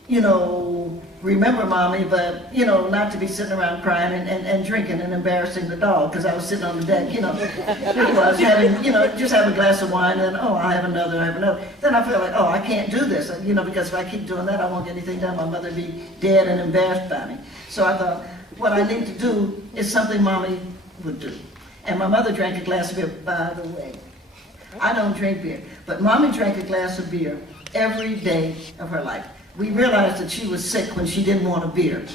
you know, remember mommy, but, you know, not to be sitting around crying and drinking and embarrassing the dog, because I was sitting on the deck, you know. I was having, you know, just have a glass of wine, and oh, I have another, I have another. Then I felt like, oh, I can't do this, you know, because if I keep doing that, I won't get anything done. My mother would be dead and embarrassed by me. So I thought, what I need to do is something mommy would do. And my mother drank a glass of beer, by the way. I don't drink beer, but mommy drank a glass of beer every day of her life. We realized that she was sick when she didn't want a beer.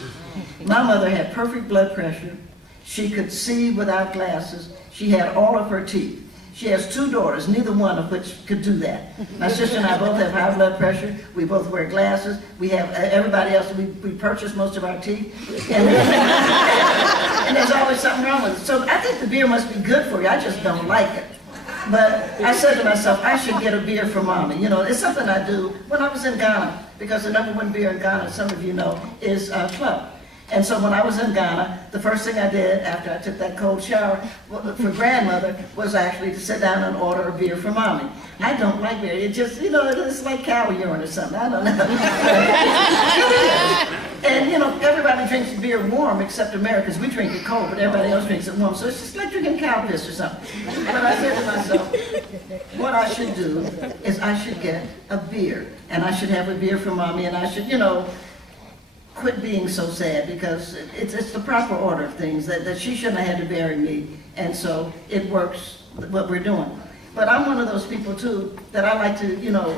My mother had perfect blood pressure. She could see without glasses. She had all of her teeth. She has 2 daughters, neither one of which could do that. My sister and I both have high blood pressure. We both wear glasses. We have everybody else, we purchase most of our teeth. And there's always something wrong with it. So I think the beer must be good for you. I just don't like it. But I said to myself, I should get a beer for mommy. You know, it's something I do when I was in Ghana, because the #1 beer in Ghana, some of you know, is Club. And so when I was in Ghana, the first thing I did after I took that cold shower for grandmother was actually to sit down and order a beer for mommy. I don't like beer. It just, you know, it's like cow urine or something. I don't know. And, you know, everybody drinks beer warm except Americans. We drink it cold, but everybody else drinks it warm. So it's just like drinking cow piss or something. But I said to myself, what I should do is I should get a beer. And I should have a beer for mommy, and I should, you know, quit being so sad, because it's the proper order of things, that she shouldn't have had to bury me, and so it works what we're doing. But I'm one of those people too that I like to, you know,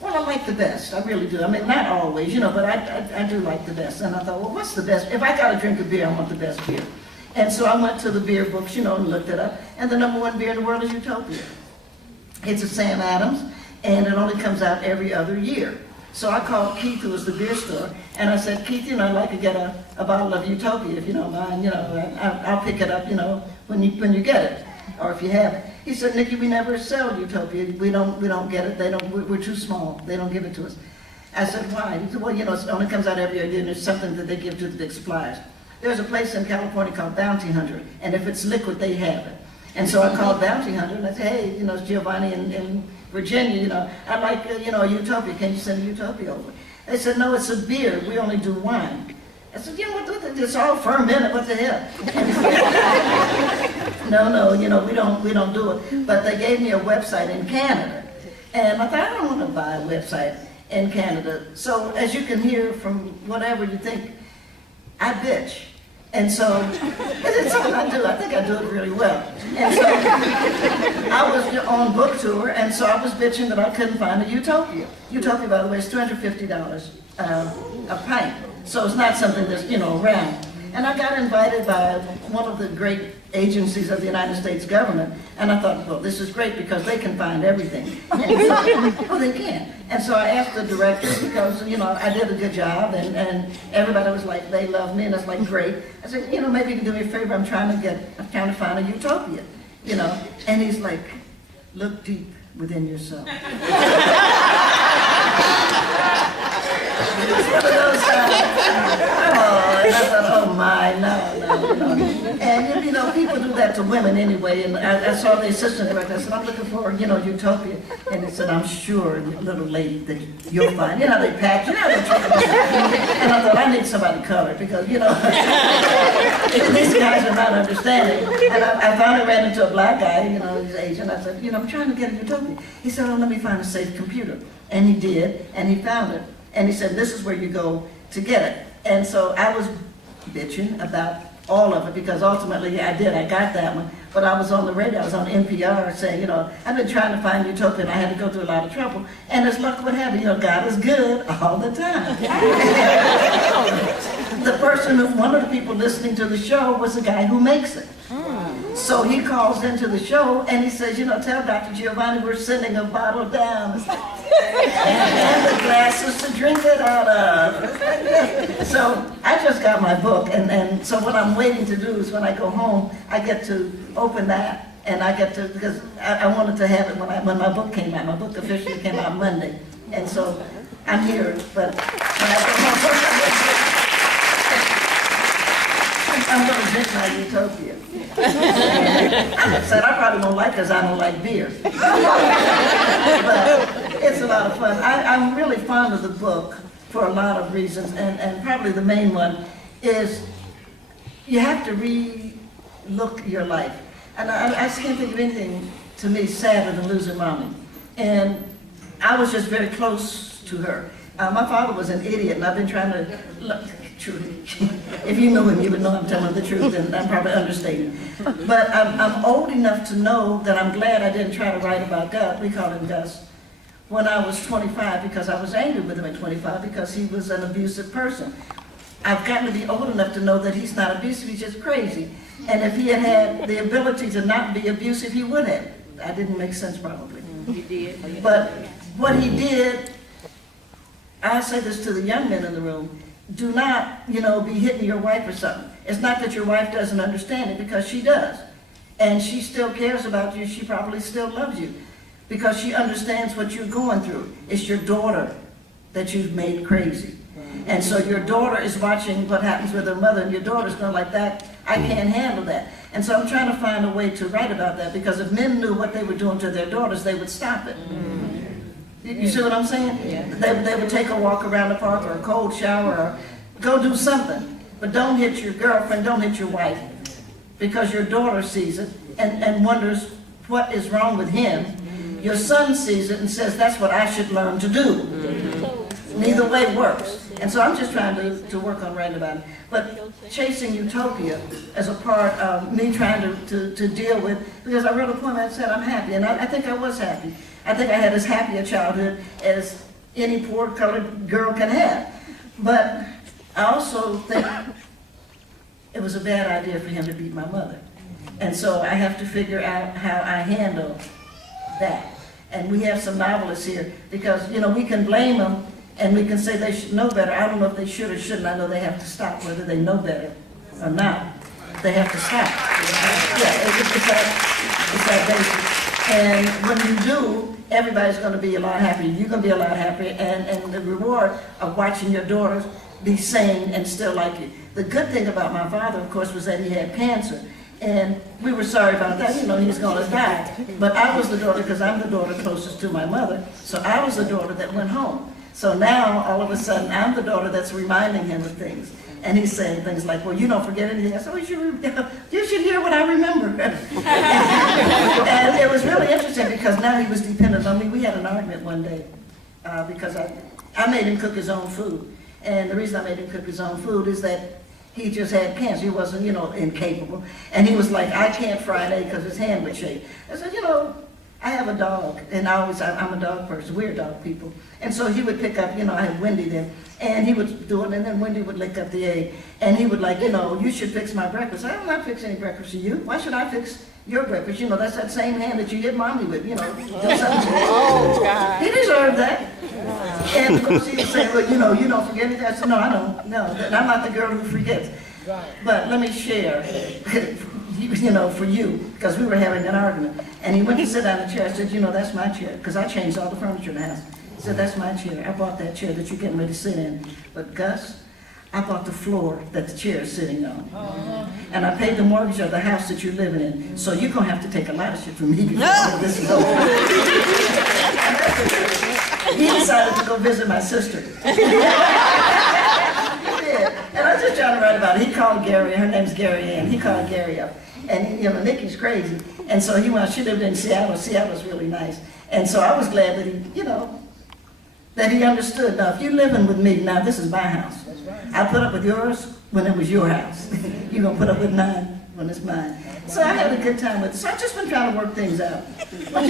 well, I like the best, I really do. I mean, not always, you know, but I do like the best. And I thought, well, what's the best? If I got to drink a beer, I want the best beer. And so I went to the beer books, you know, and looked it up, and the #1 beer in the world is Utopia. It's a Sam Adams, and it only comes out every other year. So I called Keith, who was the beer store, and I said, Keith, you know, I'd like to get a bottle of Utopia, if you don't mind, you know, I'll pick it up, you know, when you get it, or if you have it. He said, Nikki, we never sell Utopia. We don't get it. We're too small. They don't give it to us. I said, why? He said, well, you know, it only comes out every year, and it's something that they give to the big suppliers. There's a place in California called Bounty Hunter, and if it's liquid, they have it. And so I called Bounty Hunter, and I said, hey, you know, it's Giovanni in Virginia, you know, I'd like, you know, a Utopia. Can you send a Utopia over? They said, no, it's a beer. We only do wine. I said, you know, it's all fermented. What the hell? No, you know, we don't do it. But they gave me a website in Canada, and I thought, I don't want to buy a website in Canada. So as you can hear from whatever you think, I bitch. And so, it's something I do. I think I do it really well. And so, I was on book tour, and so I was bitching that I couldn't find a Utopia. Utopia, by the way, is $250 a pint. So it's not something that's, you know, around. And I got invited by one of the great agencies of the United States government, and I thought, well, this is great because they can find everything. And so, well, they can. And so I asked the director, because, you know, I did a good job, and everybody was like, they love me, and it's like, great. I said, you know, maybe you can do me a favor, I'm trying to find a Utopia, you know. And he's like, look deep within yourself. It's one of those, and I thought, oh my, no. And, you know, people do that to women anyway, and I saw the assistant director, I said, I'm looking for, you know, Utopia. And he said, I'm sure, little lady, that you'll find. You know how they pack, you know how they try. And I thought, I need somebody colored, because, you know, these guys are not understanding. And I finally ran into a black guy, you know, he's Asian. I said, you know, I'm trying to get a Utopia. He said, oh, let me find a safe computer. And he did, and he found it. And he said, this is where you go to get it. And so I was bitching about all of it, because ultimately I got that one. But I was on the radio, I was on NPR saying, you know, I've been trying to find Utopia, and I had to go through a lot of trouble. And as luck would have it, you know, God is good all the time. The person, one of the people listening to the show was the guy who makes it. So he calls into the show and he says, you know, tell Dr. Giovanni we're sending a bottle down and the glasses to drink it out of. So I just got my book, and so what I'm waiting to do is when I go home, I get to open that, and I get to, because I wanted to have it when my book came out. My book officially came out Monday, and so I'm here, but when I go home, I'm going to drink my utopia. I'm upset. I probably don't like it because I don't like beer. But it's a lot of fun. I'm really fond of the book for a lot of reasons, and probably the main one is you have to re-look your life. And I just can't think of anything, to me, sadder than losing Mommy. And I was just very close to her. My father was an idiot, and I've been trying to look. If you knew him, you would know I'm telling the truth, and I'm probably understating. But I'm old enough to know that I'm glad I didn't try to write about Gus, we call him Gus, when I was 25, because I was angry with him at 25 because he was an abusive person. I've gotten to be old enough to know that he's not abusive, he's just crazy. And if he had had the ability to not be abusive, he would have. That didn't make sense probably. He did. But what he did, I say this to the young men in the room, do not, you know, be hitting your wife or something. It's not that your wife doesn't understand it, because she does. And she still cares about you. She probably still loves you because she understands what you're going through. It's your daughter that you've made crazy. And so your daughter is watching what happens with her mother, and your daughter's going like that. I can't handle that. And so I'm trying to find a way to write about that, because if men knew what they were doing to their daughters, they would stop it. You see what I'm saying? Yeah. They would take a walk around the park, or a cold shower, or go do something. But don't hit your girlfriend, don't hit your wife, because your daughter sees it and wonders what is wrong with him. Your son sees it and says, that's what I should learn to do. Neither way works. And so I'm just trying to work on writing about it. But chasing utopia as a part of me trying to deal with, because I wrote a poem that said I'm happy, and I think I was happy. I think I had as happy a childhood as any poor colored girl can have. But I also think it was a bad idea for him to beat my mother. And so I have to figure out how I handle that. And we have some novelists here, because, you know, we can blame them and we can say they should know better. I don't know if they should or shouldn't. I know they have to stop, whether they know better or not. They have to stop. Yeah, it's that basic. And when you do, everybody's going to be a lot happier. You're going to be a lot happier, and the reward of watching your daughters be sane and still like you. The good thing about my father, of course, was that he had cancer. And we were sorry about that, you know, he was going to die. But I was the daughter, because I'm the daughter closest to my mother, so I was the daughter that went home. So now, all of a sudden, I'm the daughter that's reminding him of things. And he's saying things like, well, you don't forget anything. I said, well, you should hear what I remember. And it was really interesting, because now he was dependent on me. We had an argument one day, because I made him cook his own food. And the reason I made him cook his own food is that he just had cancer. He wasn't, you know, incapable. And he was like, I can't fry an egg because his hand would shake. I said, you know, I have a dog, and I'm a dog person. We're dog people. And so he would pick up, you know, I had Wendy then, and he would do it, and then Wendy would lick up the egg. And he would like, you know, you should fix my breakfast. I'm not fixing any breakfast for you. Why should I fix your breakfast? You know, that's that same hand that you hit Mommy with, you know. Do something. Oh, God. He deserved that. And of course he would say, well, you know, you don't forget anything. I said, no, I don't. No, I'm not the girl who forgets. But let me share, you know, for you, because we were having an argument. And he went to sit down in the chair. I said, you know, that's my chair, because I changed all the furniture in the house. He said, that's my chair. I bought that chair that you're getting ready to sit in. But Gus, I bought the floor that the chair is sitting on. And I paid the mortgage of the house that you're living in. So you're going to have to take a lot of shit from me before all of this is over. He decided to go visit my sister. He did. And I was just trying to write about it. He called Gary, her name's Gary Ann. He called Gary up. And, you know, Nikki's crazy. And so she lived in Seattle. Seattle's really nice. And so I was glad that he, you know, that he understood. Now, if you're living with me, now this is my house. I put up with yours when it was your house. You're going to put up with mine when it's mine. So I had a good time with it. So I've just been trying to work things out. Well,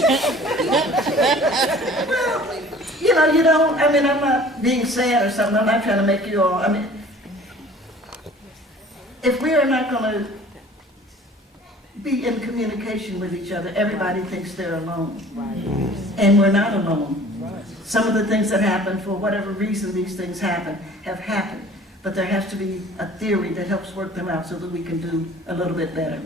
you know, you don't, I mean, I'm not being sad or something. I'm not trying to make you all, I mean, if we are not going to be in communication with each other. Everybody thinks they're alone. And we're not alone. Some of the things that happen, for whatever reason these things happen, have happened. But there has to be a theory that helps work them out so that we can do a little bit better.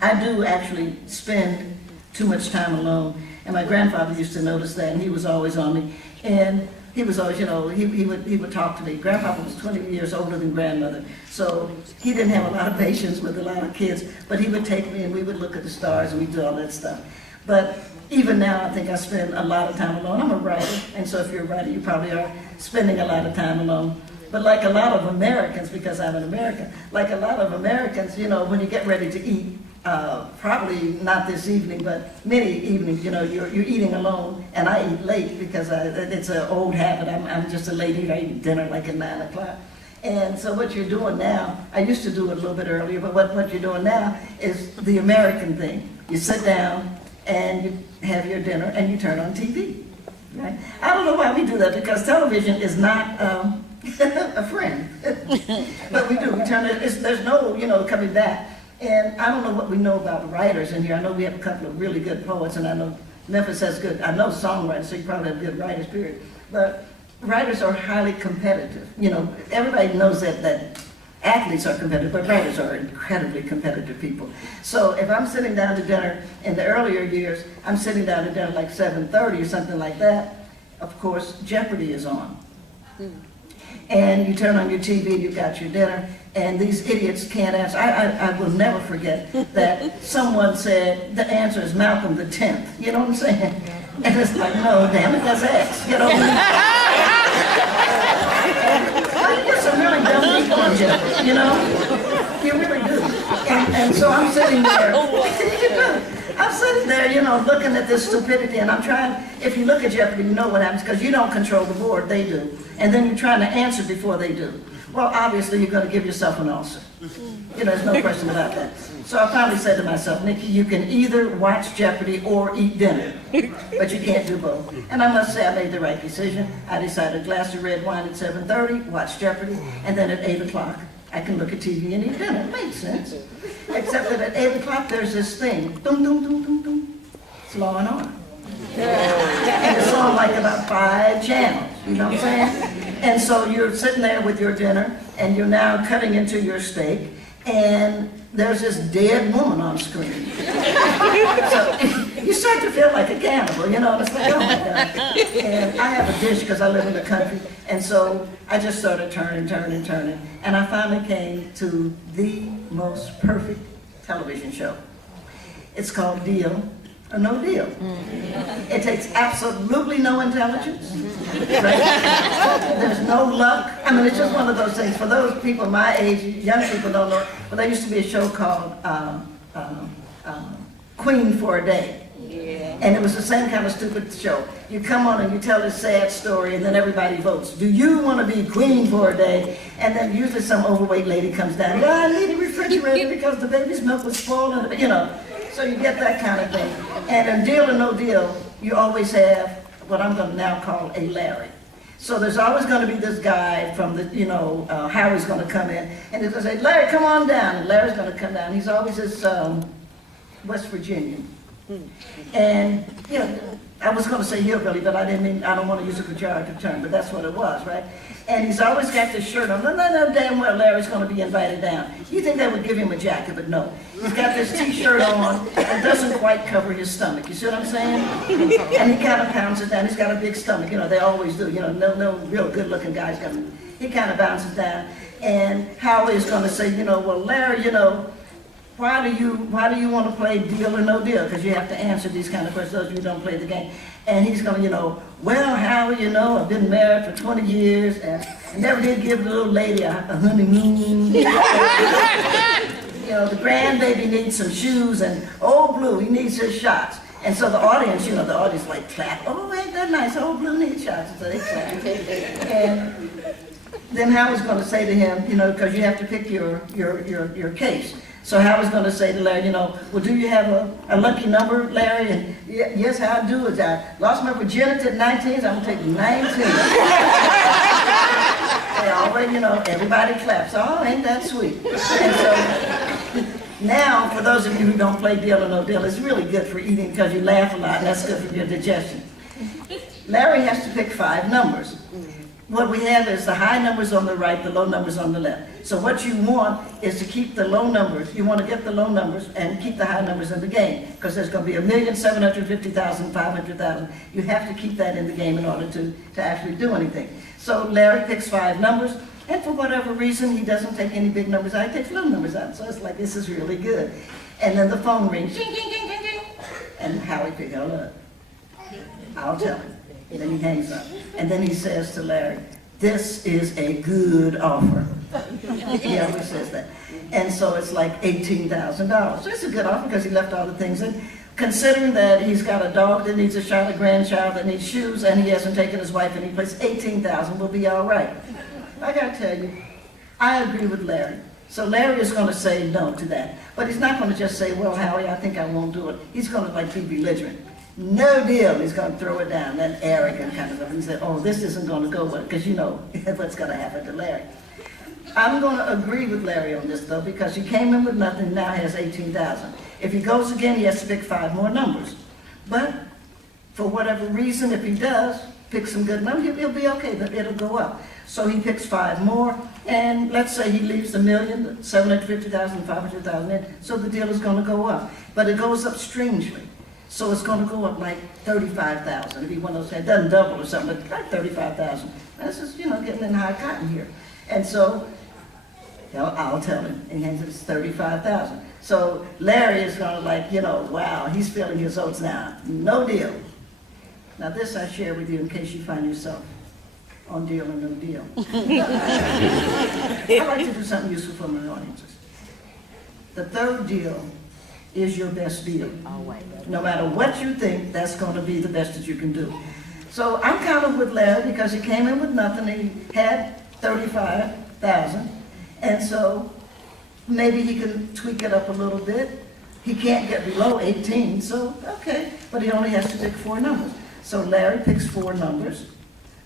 I do actually spend too much time alone. And my grandfather used to notice that, and he was always on me. And he was always, you know, he would talk to me. Grandpapa was 20 years older than grandmother, so he didn't have a lot of patience with a lot of kids, but he would take me and we would look at the stars and we'd do all that stuff. But even now, I think I spend a lot of time alone. I'm a writer, and so if you're a writer, you probably are spending a lot of time alone. But like a lot of Americans, because I'm an American, like a lot of Americans, you know, when you get ready to eat, probably not this evening, but many evenings, you know, you're eating alone, and I eat late because it's an old habit. I'm just a late eater. I eat dinner like at 9 o'clock. And so what you're doing now, I used to do it a little bit earlier, but what you're doing now is the American thing. You sit down and you have your dinner and you turn on TV, right? I don't know why we do that, because television is not a friend. But we do, we turn it, there's no, you know, coming back. And I don't know what we know about writers in here. I know we have a couple of really good poets, and I know Memphis has good, I know songwriters, so you probably have good writers, period. But writers are highly competitive. You know, everybody knows that athletes are competitive, but writers are incredibly competitive people. So if I'm sitting down to dinner, in the earlier years, I'm sitting down to dinner like 7:30 or something like that, of course, Jeopardy is on. And you turn on your TV, you've got your dinner, and these idiots can't answer. I will never forget that someone said the answer is Malcolm the 10th. You know what I'm saying? And it's like, no, damn it, that's X. You know? You get some really dumb people on Jeopardy, you know? You really do. And so I'm sitting there. I'm sitting there, you know, looking at this stupidity, and I'm trying, if you look at Jeopardy, you know what happens, because you don't control the board, they do. And then you're trying to answer before they do. Well, obviously, you're going to give yourself an ulcer. You know, there's no question about that. So I finally said to myself, Nikki, you can either watch Jeopardy or eat dinner, but you can't do both. And I must say I made the right decision. I decided a glass of red wine at 7:30, watch Jeopardy, and then at 8 o'clock, I can look at TV and eat dinner. It makes sense. Except that at 8 o'clock, there's this thing. Dum, dum, dum, dum, dum. It's Law and Order. And it's on like about 5 channels, you know what I'm saying? And so you're sitting there with your dinner, and you're now cutting into your steak, and there's this dead woman on screen. So you start to feel like a cannibal, you know, and it's like, oh my God. And I have a dish because I live in the country, and so I just started turning, and I finally came to the most perfect television show. It's called Deal or No Deal. It takes absolutely no intelligence. Right? There's no luck. I mean, it's just one of those things. For those people my age, young people don't know, but there used to be a show called Queen for a Day. And it was the same kind of stupid show. You come on and you tell this sad story, and then everybody votes. Do you want to be queen for a day? And then usually some overweight lady comes down. Yeah, I need a refrigerator because the baby's milk was spoiled, and, you know. So you get that kind of thing. And in Deal or No Deal, you always have what I'm going to now call a Larry. So there's always going to be this guy from the, you know, Howie's going to come in, and he's going to say, Larry, come on down. And Larry's going to come down. He's always this West Virginian. And, you know, I was going to say hillbilly, but I don't want to use a pejorative term, but that's what it was, right? And he's always got this shirt on. No, damn well Larry's going to be invited down. You think they would give him a jacket, but no. He's got this T-shirt on that doesn't quite cover his stomach. You see what I'm saying? And he kind of pounds it down. He's got a big stomach. You know, they always do. You know, no real good-looking guy's got him. He kind of bounces down. And Howie is going to say, you know, well, Larry, you know, why do you want to play Deal or No Deal? Because you have to answer these kind of questions, those of you who don't play the game. And he's going to, you know, well, Howie, you know, I've been married for 20 years, and I never did give the little lady a honeymoon. You know, the grandbaby needs some shoes, and old Blue, he needs his shots. And so the audience, you know, like clap. Oh, ain't that nice? Old Blue needs shots. And so they clap. And then Howie's going to say to him, you know, because you have to pick your case. So Howard's going to say to Larry, you know, well, do you have a lucky number, Larry? And yes, how I do is I lost my virginity at 19, so I'm going to take 19. They already, you know, everybody claps. Oh, ain't that sweet? And so Now, for those of you who don't play Deal or No Deal, it's really good for eating because you laugh a lot, and that's good for your digestion. Larry has to pick 5 numbers. What we have is the high numbers on the right, the low numbers on the left. So what you want is to keep the low numbers. You want to get the low numbers and keep the high numbers in the game, because there's going to be 1,750,000, 500,000. You have to keep that in the game in order to actually do anything. So Larry picks 5 numbers, and for whatever reason, he doesn't take any big numbers out. He takes little numbers out. So it's like, this is really good. And then the phone rings, ding, ding, ding, ding, ding. And Howie picks it up. I'll tell him. And then he hangs up. And then he says to Larry, "This is a good offer." He always says that. And so it's like $18,000. So it's a good offer because he left all the things in. Considering that he's got a dog that needs a child, a grandchild that needs shoes, and he hasn't taken his wife any place, $18,000 will be all right. I gotta tell you, I agree with Larry. So Larry is gonna say no to that. But he's not gonna just say, "Well, Howie, I think I won't do it." He's gonna like be belligerent. No deal. He's going to throw it down, that arrogant kind of stuff. He said, "Oh, this isn't going to go well," because you know what's going to happen to Larry. I'm going to agree with Larry on this, though, because he came in with nothing, now has 18,000. If he goes again, he has to pick 5 more numbers. But for whatever reason, if he does pick some good numbers, he'll be okay, but it'll go up. So he picks 5 more, and let's say he leaves the 1,750,000, 500,000 in, so the deal is going to go up. But it goes up strangely. So it's going to go up like 35,000. If he one of those, it doesn't double or something, but like 35,000. This is, getting in high cotton here. And so, I'll tell him, and he it's 35,000. So Larry is going to like, wow, he's feeling his oats now. No deal. Now this I share with you in case you find yourself on Deal or No Deal. I like to do something useful for my audiences. The third deal is your best deal. No matter what you think, that's going to be the best that you can do. So I'm kind of with Larry because he came in with nothing. He had 35,000, and so maybe he can tweak it up a little bit. He can't get below 18, so okay, but he only has to pick 4 numbers. So Larry picks 4 numbers,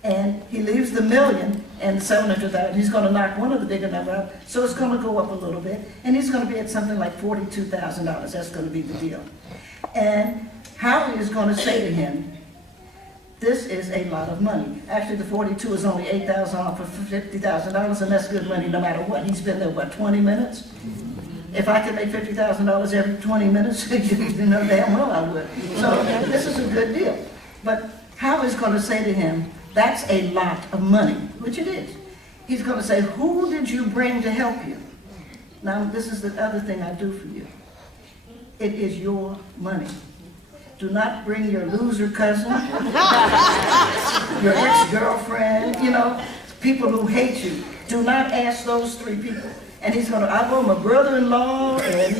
and he leaves the 1,700,000. He's going to knock one of the bigger numbers out, so it's going to go up a little bit, and he's going to be at something like $42,000. That's going to be the deal. And Howie is going to say to him, "This is a lot of money." Actually, the 42 is only 8,000 off for $50,000, and that's good money no matter what. He's been there, 20 minutes? If I could make $50,000 every 20 minutes, you know damn well I would. So this is a good deal. But Howie's going to say to him, "That's a lot of money," which it is. He's going to say, "Who did you bring to help you?" Now, this is the other thing I do for you. It is your money. Do not bring your loser cousin, your ex-girlfriend, people who hate you. Do not ask those 3 people. And he's going to, I brought my brother-in-law and,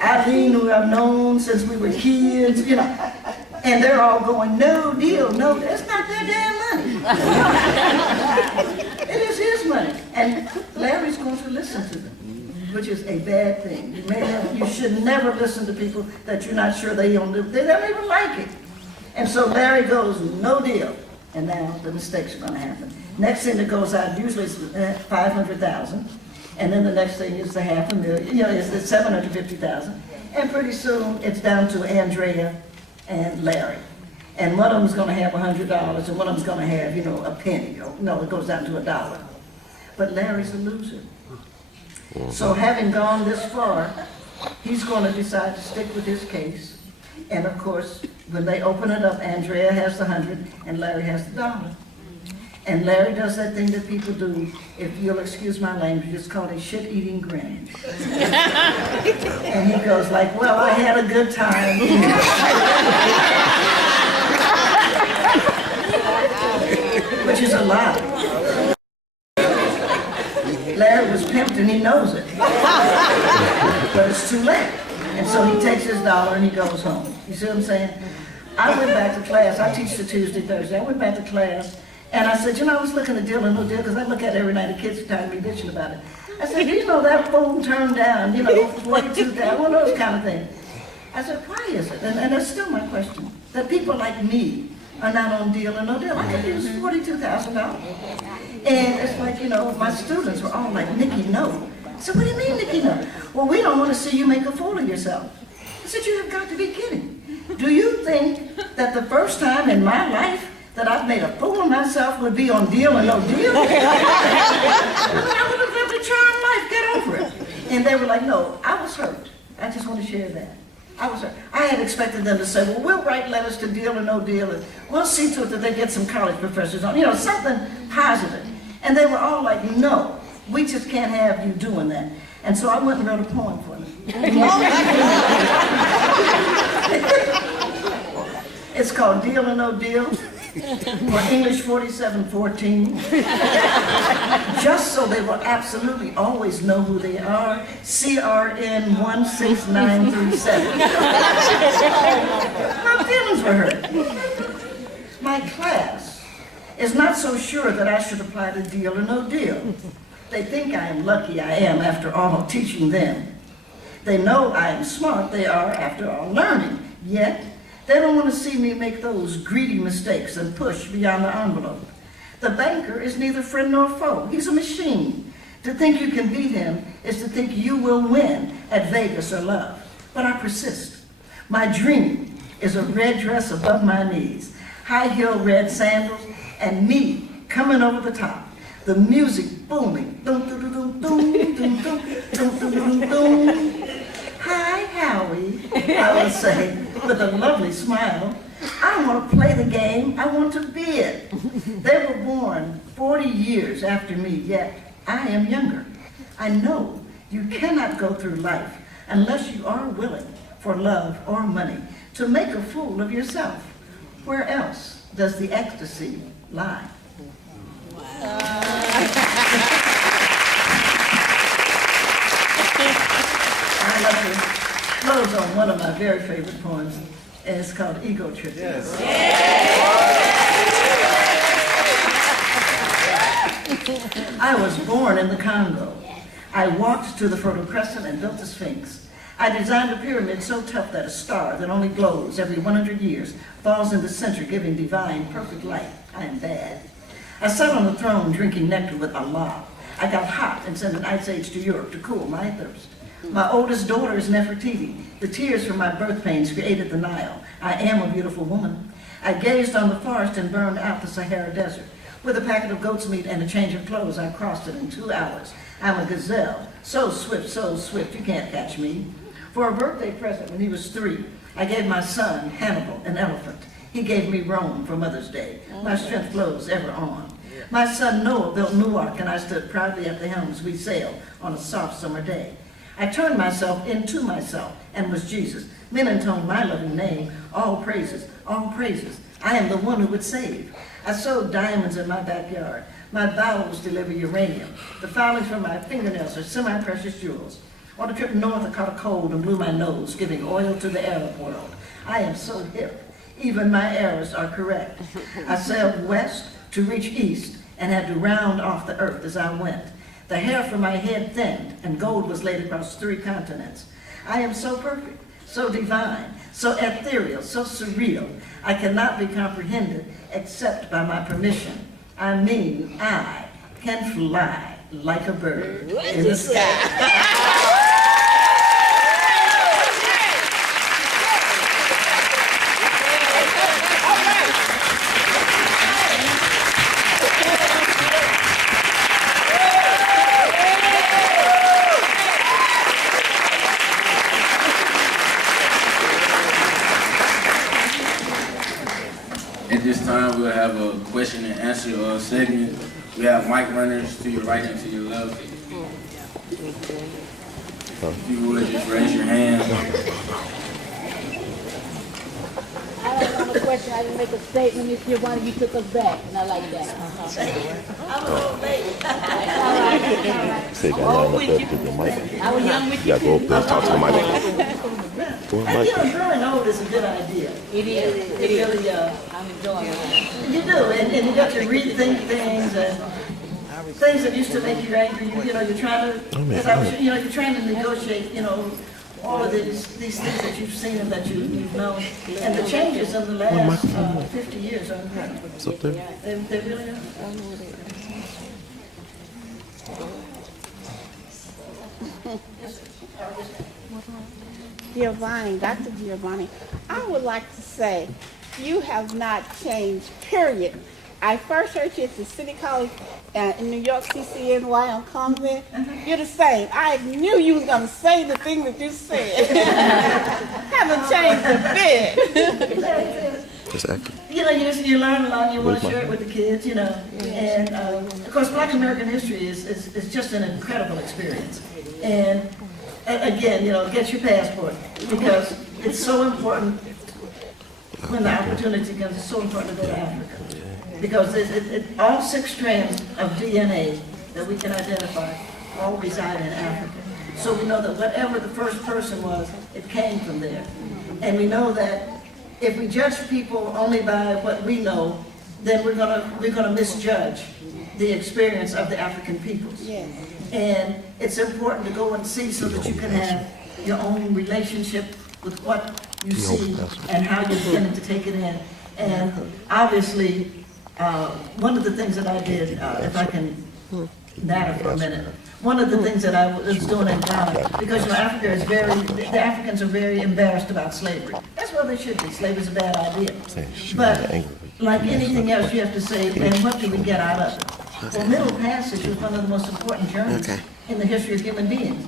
Eileen, who I've known since we were kids, and they're all going, "No deal, no, that's not their damn money." It is his money. And Larry's going to listen to them, which is a bad thing. You should never listen to people that you're not sure they don't even like it. And so Larry goes, "No deal." And now the mistakes are going to happen. Next thing that goes out usually is 500,000. And then the next thing is the 500,000, is the 750,000. And pretty soon it's down to Andrea and Larry. And one of them's going to have $100 and one of them's going to have, a penny. No, it goes down to $1. But Larry's a loser. So having gone this far, he's going to decide to stick with his case. And of course, when they open it up, Andrea has the 100 and Larry has the $1. And Larry does that thing that people do, if you'll excuse my language, it's called a shit-eating grin. And he goes like, "Well, I had a good time." Which is a lie. Larry was pimped and he knows it. But it's too late. And so he takes his $1 and he goes home. You see what I'm saying? I went back to class. I teach the Tuesday, Thursday. I went back to class and I said, I was looking at Deal or No Deal because I look at it every night. The kids are tired of me bitching about it. I said, that phone turned down, 42,000, one of those kind of things. I said, why is it? And that's still my question. That people like me are not on Deal or No Deal. I could use $42,000. And it's like, my students were all like, "Nikki, no." So what do you mean, Nikki, no? well, we don't want to see you make a fool of yourself. I said, you have got to be kidding. Do you think that the first time in my life that I've made a fool of myself would be on Deal or No Deal? I would have lived a charmed life, get over it. And they were like, no, I was hurt. I just want to share that. I was hurt. I had expected them to say, well, we'll write letters to Deal or No Deal, and we'll see to it that they get some college professors on, something positive. And they were all like, no, we just can't have you doing that. And so I went and wrote a poem for them. It's called Deal or No Deal, or English 4714. Just so they will absolutely always know who they are, CRN 16937. My feelings were hurt. My class is not so sure that I should apply to Deal or No Deal. They think I am lucky I am, after all, teaching them. They know I am smart, they are, after all, learning. Yet, they don't want to see me make those greedy mistakes and push beyond the envelope. The banker is neither friend nor foe. He's a machine. To think you can beat him is to think you will win at Vegas or love. But I persist. My dream is a red dress above my knees, high-heel red sandals, and me coming over the top. The music booming. Dum, dum, dum, dum, dum, dum, dum, dum, dum, dum. Hi, Howie, I would say, with a lovely smile. I don't want to play the game, I want to be it. They were born 40 years after me, yet I am younger. I know you cannot go through life unless you are willing, for love or money, to make a fool of yourself. Where else does the ecstasy lie? I'd like to close on one of my very favorite poems, and it's called Ego Trippin. Yes. I was born in the Congo. I walked to the Fertile Crescent and built the Sphinx. I designed a pyramid so tough that a star that only glows every 100 years falls in the center, giving divine, perfect light. I am bad. I sat on the throne drinking nectar with Allah. I got hot and sent an ice age to Europe to cool my thirst. My oldest daughter is Nefertiti. The tears from my birth pains created the Nile. I am a beautiful woman. I gazed on the forest and burned out the Sahara Desert. With a packet of goat's meat and a change of clothes, I crossed it in 2 hours. I'm a gazelle, so swift, you can't catch me. For a birthday present when he was 3, I gave my son, Hannibal, an elephant. He gave me Rome for Mother's Day. My strength flows ever on. My son Noah built Newark, and I stood proudly at the helm as we sailed on a soft summer day. I turned myself into myself and was Jesus. Men intoned my loving name, all praises, all praises. I am the one who would save. I sewed diamonds in my backyard. My bowels deliver uranium. The filings from my fingernails are semi-precious jewels. On a trip north, I caught a cold and blew my nose, giving oil to the Arab world. I am so hip. Even my errors are correct. I sailed west to reach east and had to round off the earth as I went. The hair from my head thinned and gold was laid across 3 continents. I am so perfect, so divine, so ethereal, so surreal. I cannot be comprehended except by my permission. I mean, I can fly like a bird in the sky. At this time, we'll have a question and answer segment. We have mic runners to your right and to your left. If you would, just raise your hand. I don't want a question. I didn't make a statement. Nikki Giovanni, you took us back, and I like that. I'm a little late. Say, got line up there to the mic. I was young with You gotta go up there and talk to the mic. Go on, And mic. growing old is a good idea. It is. It really, I'm enjoying it. you do, and you got to rethink things and things that used to make you angry. You're trying to, you're trying to negotiate, all of these things that you've seen and that you've known, and the changes in the last 50 years are incredible. It's up there. They really are. Giovanni, Dr. Giovanni, I would like to say you have not changed, period. I first heard you at the City College in New York, CCNY on Convent. You're the same. I knew you was going to say the thing that you said. Haven't changed a bit. Just acting. You know, you learn a lot, you want to share it with the kids, you know. And of course, Black American history is just an incredible experience. And again, you know, get your passport, because it's so important when the opportunity comes. It's so important to go to Africa, because all 6 strands of DNA that we can identify all reside in Africa. So we know that whatever the first person was, it came from there. And we know that if we judge people only by what we know, then we're gonna misjudge the experience of the African peoples. Yes. And it's important to go and see so that you can have your own relationship with what you see and how you're beginning to take it in. And obviously, one of the things that I did, if I can natter for a minute, one of the things that I was doing in Ghana, because you know, Africa is the Africans are very embarrassed about slavery. That's what they should be. Slavery is a bad idea. But like anything else, you have to say, and what do we get out of it? Well, Middle Passage was one of the most important journeys in the history of human beings,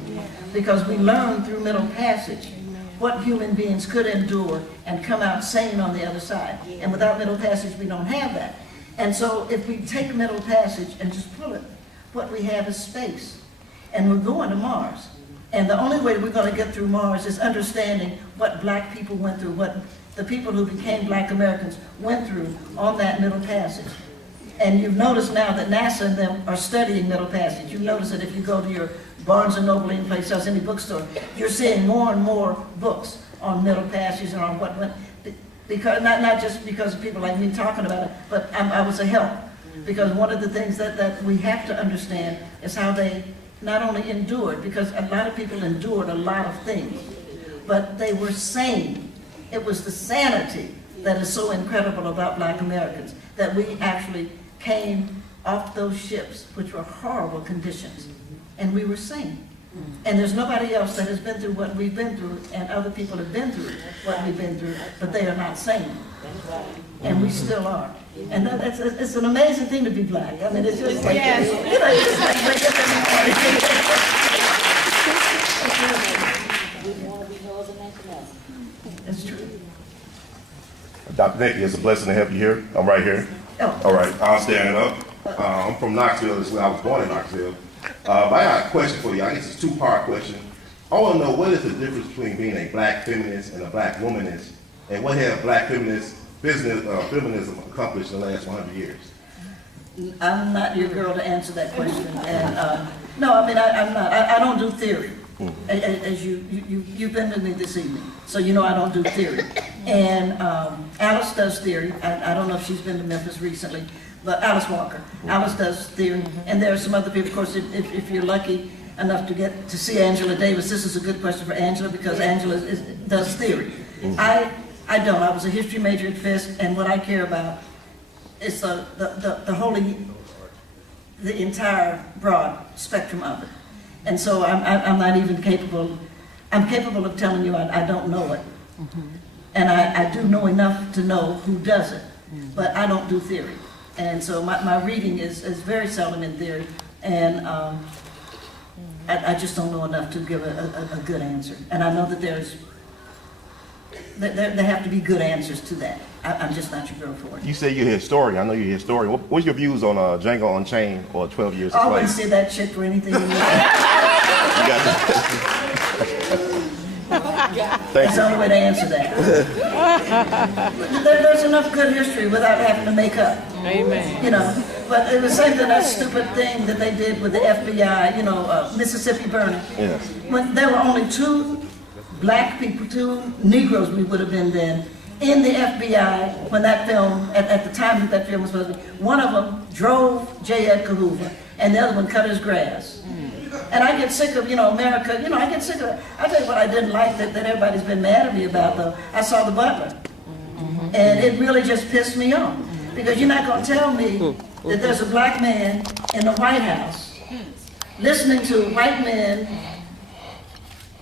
because we learned through Middle Passage what human beings could endure and come out sane on the other side. And without Middle Passage, we don't have that. And so if we take Middle Passage and just pull it, what we have is space. And we're going to Mars. And the only way we're going to get through Mars is understanding what Black people went through, what the people who became Black Americans went through on that Middle Passage. And you've noticed now that NASA and them are studying Middle Passage. You notice that if you go to your Barnes & Noble, any place else, any bookstore, you're seeing more and more books on Middle Passage and on what went, because not just because of people like me talking about it, but I was a help. Because one of the things that we have to understand is how they not only endured, because a lot of people endured a lot of things, but they were sane. It was the sanity that is so incredible about Black Americans, that we actually came off those ships, which were horrible conditions, and we were sane. And there's nobody else that has been through what we've been through, and other people have been through what we've been through, but they are not sane. And we still are. And it's an amazing thing to be Black. I mean, it's just like, Yes. you know, it's just like it's true. Dr. Nikki, it's a blessing to have you here. I'm right here. Oh. All right, I'm standing up. I'm from Knoxville. This is where I was born in Knoxville. But I got a question for you. I guess it's a 2-part question. I want to know, what is the difference between being a Black feminist and a Black womanist, and what have Black feminism accomplished in the last 100 years? I'm not your girl to answer that question. And no, I mean, I'm not. I don't do theory. As you've been with me this evening, so you know I don't do theory. And Alice does theory. I don't know if she's been to Memphis recently, but Alice Walker. Alice does theory, and there are some other people. Of course, if you're lucky enough to get to see Angela Davis, this is a good question for Angela, because Angela does theory. I don't. I was a history major at Fisk, and what I care about is the entire broad spectrum of it. And so I'm not even capable. I'm capable of telling you I don't know it, and I do know enough to know who does it, but I don't do theory. And so my reading is very seldom in theory, and I just don't know enough to give a good answer. And I know that there have to be good answers to that. I'm just not your girl for it. You say you're a historian. I know you're a historian. What's your views on Django Unchained or 12 Years a Slave? I wouldn't say that shit for anything in life. That's the only way to answer that. There's enough good history without having to make up. Amen. You know, but it was same to that stupid thing that they did with the FBI, you know, Mississippi burning. Yes. When there were only 2 Black people, 2 Negroes we would have been then, in the FBI when that film, at the time that film was supposed to be. One of them drove J. Edgar Hoover, and the other one cut his grass. And I get sick of, you know, America, you know, I get sick of it. I'll tell you what I didn't like that everybody's been mad at me about, though. I saw The Butler. And it really just pissed me off. Because you're not going to tell me that there's a Black man in the White House listening to white men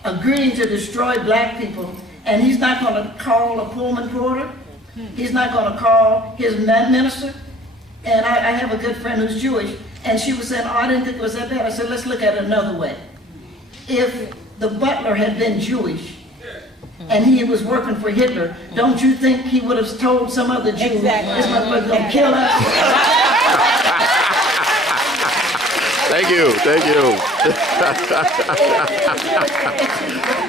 agreeing to destroy black people, and he's not going to call a Pullman porter. He's not going to call his minister. And I have a good friend who's Jewish, and she was saying, oh, I didn't think it was that bad. I said, let's look at it another way. If the butler had been Jewish, and he was working for Hitler, don't you think he would have told some other Jew, this motherfucker's going to kill us? Thank you.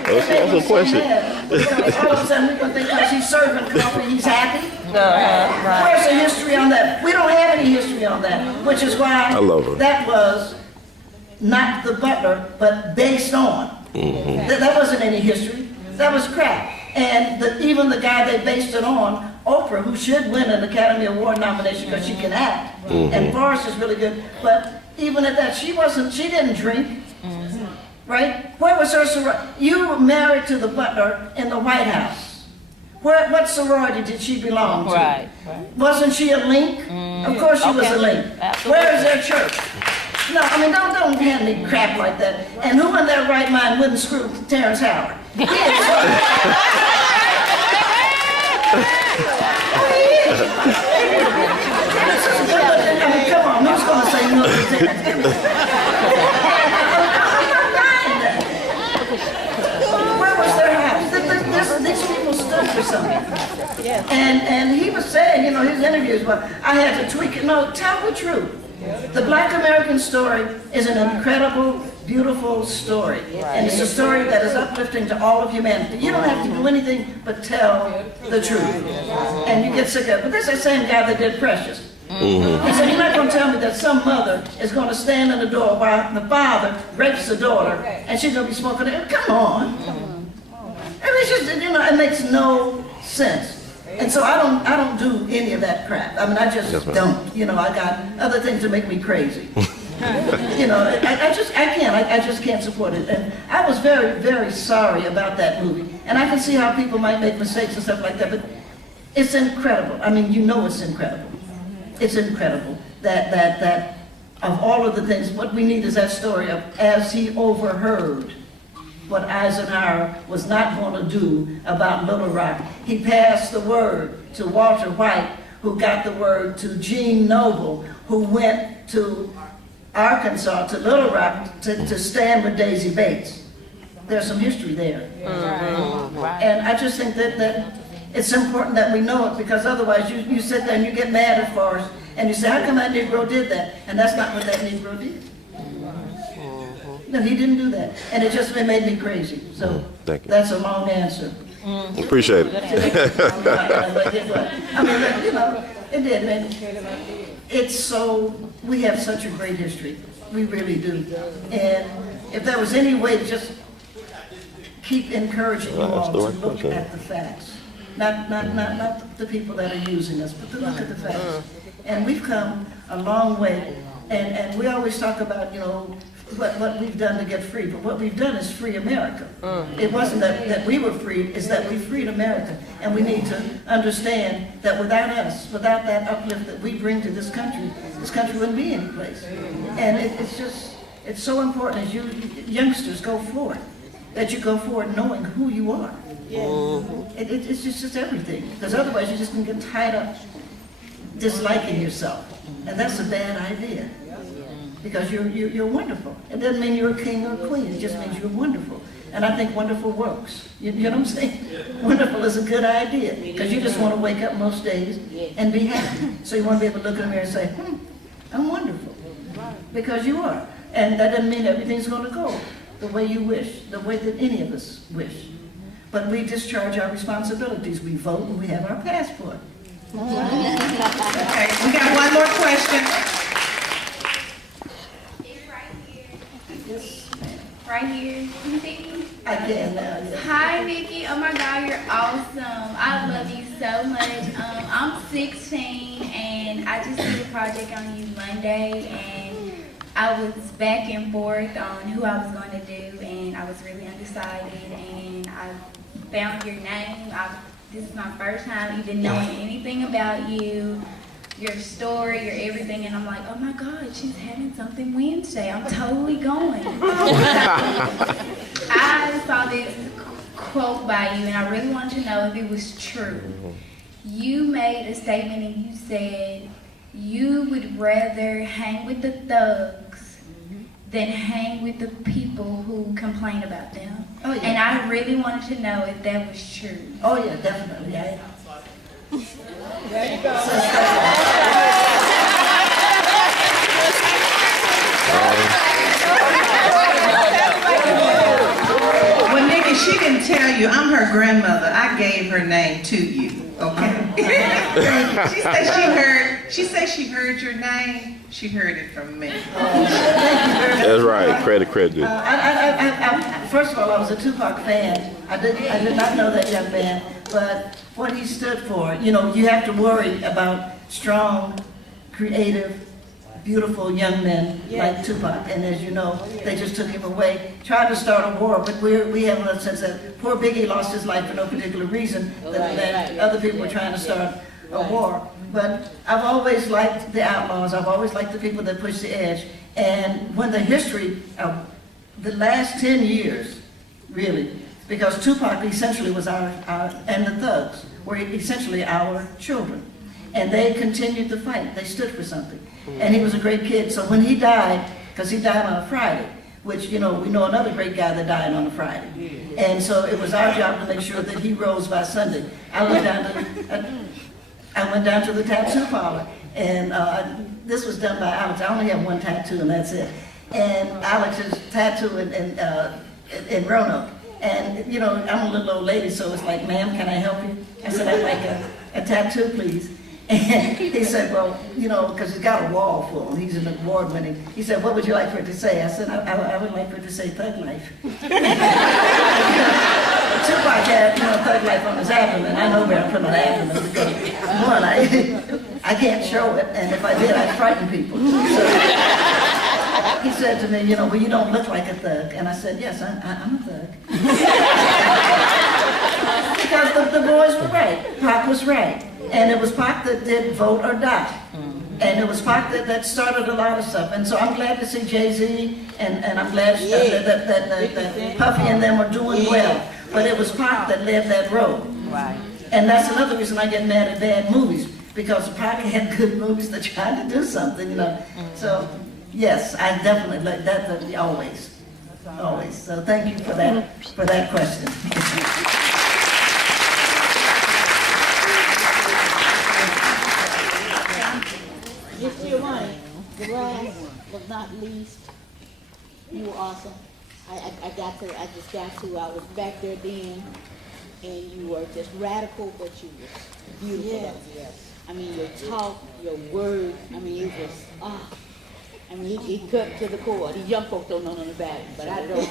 That's a question. All of a sudden, we're going to think because he's serving coffee, he's happy. Where's the history on that? We don't have any history on that, which is why I love her. That was not the butler, but based on. That wasn't any history. That was crap. And even the guy they based it on, Oprah, who should win an Academy Award nomination because she can act, and Forrest is really good, but even at that, she didn't drink, right? Where was her sorority? You were married to the butler in the White House. What sorority did she belong to? Right. Wasn't she a link? Of course she was a link. Absolutely. Where is their church? No, I mean, don't hand me crap like that. And who in their right mind wouldn't screw Terrence Howard? He is. I mean, come on, who's going to say no to Terrence? Where was their house? These people stood for something. And he was saying, you know, his interviews, well, I had to tweak it. No, tell the truth. The Black American story is an incredible, beautiful story. And it's a story that is uplifting to all of humanity. You don't have to do anything but tell the truth. And you get sick of it. But that's the same guy that did Precious. He said, you're not going to tell me that some mother is going to stand in the door while the father rapes the daughter and she's going to be smoking it. Come on. I mean, it's just, you know, it makes no sense. And so I don't do any of that crap. I mean, I just don't. You know, I got other things that make me crazy. You know, I just can't support it. And I was very, very sorry about that movie. And I can see how people might make mistakes and stuff like that, but it's incredible. I mean, you know it's incredible. It's incredible that of all of the things, what we need is that story of as he overheard what Eisenhower was not going to do about Little Rock. He passed the word to Walter White, who got the word to Gene Noble, who went to Arkansas, to Little Rock, to stand with Daisy Bates. There's some history there. And I just think that it's important that we know it, because otherwise you sit there and you get mad at Forrest, and you say, how come that Negro did that? And that's not what that Negro did. No, he didn't do that. And it just made me crazy. So that's a long answer. Appreciate it. I mean, you know, it did, man. It's so, we have such a great history. We really do. And if there was any way to just keep encouraging you all to look at the facts. Not the people that are using us, but to look at the facts. And we've come a long way. And we always talk about, you know, what we've done to get free, but what we've done is free America. It wasn't that we were freed, it's that we freed America. And we need to understand that without us, without that uplift that we bring to this country wouldn't be any place. And it's so important as you youngsters go forward, that you go forward knowing who you are. It's just everything, because otherwise you just can get tied up disliking yourself. And that's a bad idea. Because you're wonderful. It doesn't mean you're a king or a queen. It just means you're wonderful. And I think wonderful works. You know what I'm saying? Wonderful is a good idea. Because you just want to wake up most days and be happy. So you want to be able to look in the mirror and say, I'm wonderful. Because you are. And that doesn't mean everything's going to go the way you wish, the way that any of us wish. But we discharge our responsibilities. We vote and we have our passport. Okay, we got one more question. Right here. Can you see me? I can now. Yeah. Hi, Nikki. Oh my God, you're awesome. I love you so much. I'm 16 and I just did a project on you Monday, and I was back and forth on who I was going to do, and I was really undecided, and I found your name. This is my first time even knowing anything about you, your story, your everything, and I'm like, oh my God, she's having something Wednesday. I'm totally going. I I saw this quote by you, and I really wanted to know if it was true. You made a statement and you said you would rather hang with the thugs than hang with the people who complain about them. Oh, yeah. And I really wanted to know if that was true. Oh, yeah, definitely. Yeah. There you go. Well, Nikki, she didn't tell you I'm her grandmother. I gave her name to you, okay? She said she heard your name. She heard it from me. That's right. Credit. First of all, I was a Tupac fan. I did not know that young man, but what he stood for, you know, you have to worry about strong, creative, beautiful young men like Tupac, and as you know, they just took him away, tried to start a war, but we have a sense that poor Biggie lost his life for no particular reason, that other people were trying to start a war. But I've always liked the outlaws, I've always liked the people that push the edge, and when the history of the last 10 years, really, because Tupac essentially was and the thugs were essentially our children, and they continued the fight, they stood for something. And he was a great kid. So when he died, because he died on a Friday, which, you know, we know another great guy that died on a Friday. And so it was our job to make sure that he rose by Sunday. I went down to the tattoo parlor, and this was done by Alex. I only have one tattoo, and that's it. And Alex's tattoo in Roanoke. And, you know, I'm a little old lady, so it's like, ma'am, can I help you? I said, I'd like a tattoo, please. And he said, well, you know, because he's got a wall full, and he's an award winning. He said, what would you like for it to say? I said, I would like for it to say Thug Life. Tupac had, you know, Thug Life on his abdomen. I know where I put my abdomen because, one, I can't show it, and if I did, I'd frighten people. So he said to me, you know, well, you don't look like a thug. And I said, yes, I'm a thug. Because the boys were right. Pac was right. And it was Pac that did Vote or Die. And it was Pac that started a lot of stuff. And so I'm glad to see Jay-Z, and I'm glad that Puffy and them are doing well. But it was Pac that led that road. Right. And that's another reason I get mad at bad movies, because Pac had good movies that tried to do something, you know. So, yes, I definitely like that always. Always. So thank you for that question. Miss Giovanni, the last but not least, you were awesome. I was back there then, and you were just radical, but you were beautiful. Yes. I mean, your talk, your word, I mean, it was, I mean, he cut to the core. These young folks don't know nothing about it, but I don't.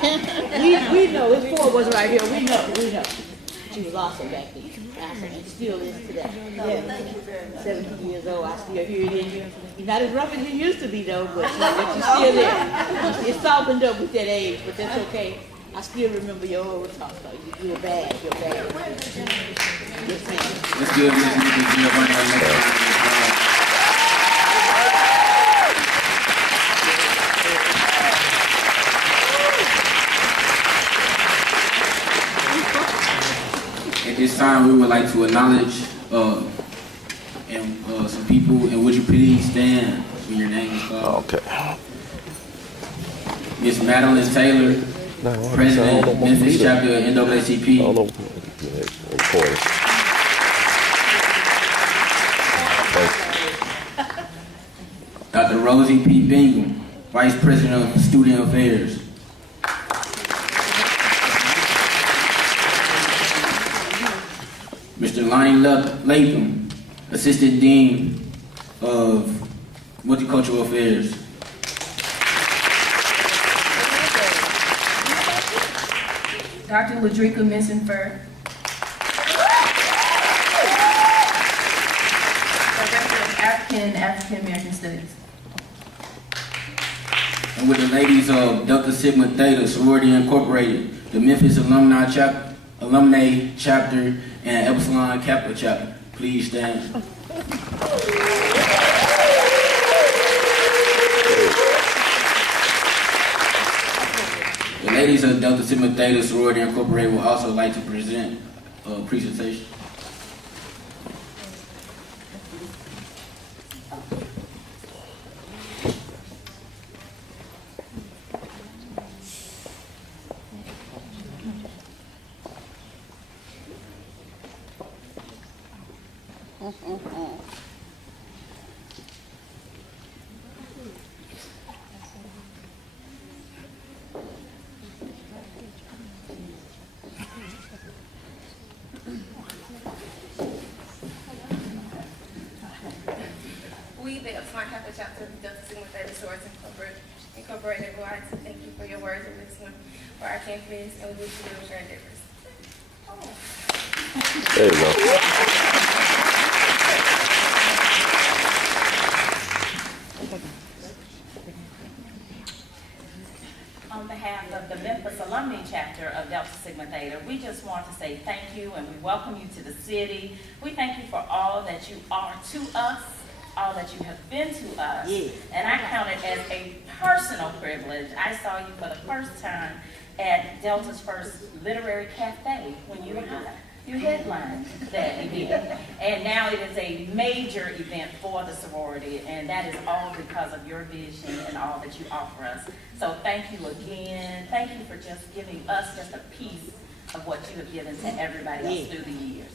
We know, it's 4 of us right here, we know. She was awesome back then, awesome, and still is today. Yeah. 70 years old, I still hear it in you. You're not as rough as you used to be though, but you're still there. It's softened up with that age, but that's okay. I still remember your old talk. You were bad, you're bad. Yes, ma'am. Let's give Miss Nikki Giovanni our next round. At this time, we would like to acknowledge some people, and would you please stand when your name is called? Okay. Miss Madeline Taylor, President, Memphis chapter of NAACP. Dr. Rosie P. Bingham, Vice President of Student Affairs. Mr. Lonnie Latham, Assistant Dean of Multicultural Affairs. Dr. Ladrika Missenfer. Professor of African American Studies. And with the ladies of Delta Sigma Theta Sorority Incorporated, the Memphis Alumni Chapter, and Epsilon Kappa Chapter. Please stand. The ladies of Delta Sigma Theta Sorority Incorporated would also like to present a presentation. We, the Attn Kappa chapter of Delta Sigma Theta Sorority Incorporated, would like to thank you for your words of wisdom for our campus, and we wish you well with your endeavors. There you go. On behalf of the Memphis alumni chapter of Delta Sigma Theta, we just want to say thank you and we welcome you to the city. We thank you for all that you are to us, all that you have been to us. Yeah. And I count it as a personal privilege. I saw you for the first time at Delta's first literary cafe when you were high. You headlined that event. And now it is a major event for the sorority, and that is all because of your vision and all that you offer us. So thank you again. Thank you for just giving us just a piece of what you have given to everybody else through the years.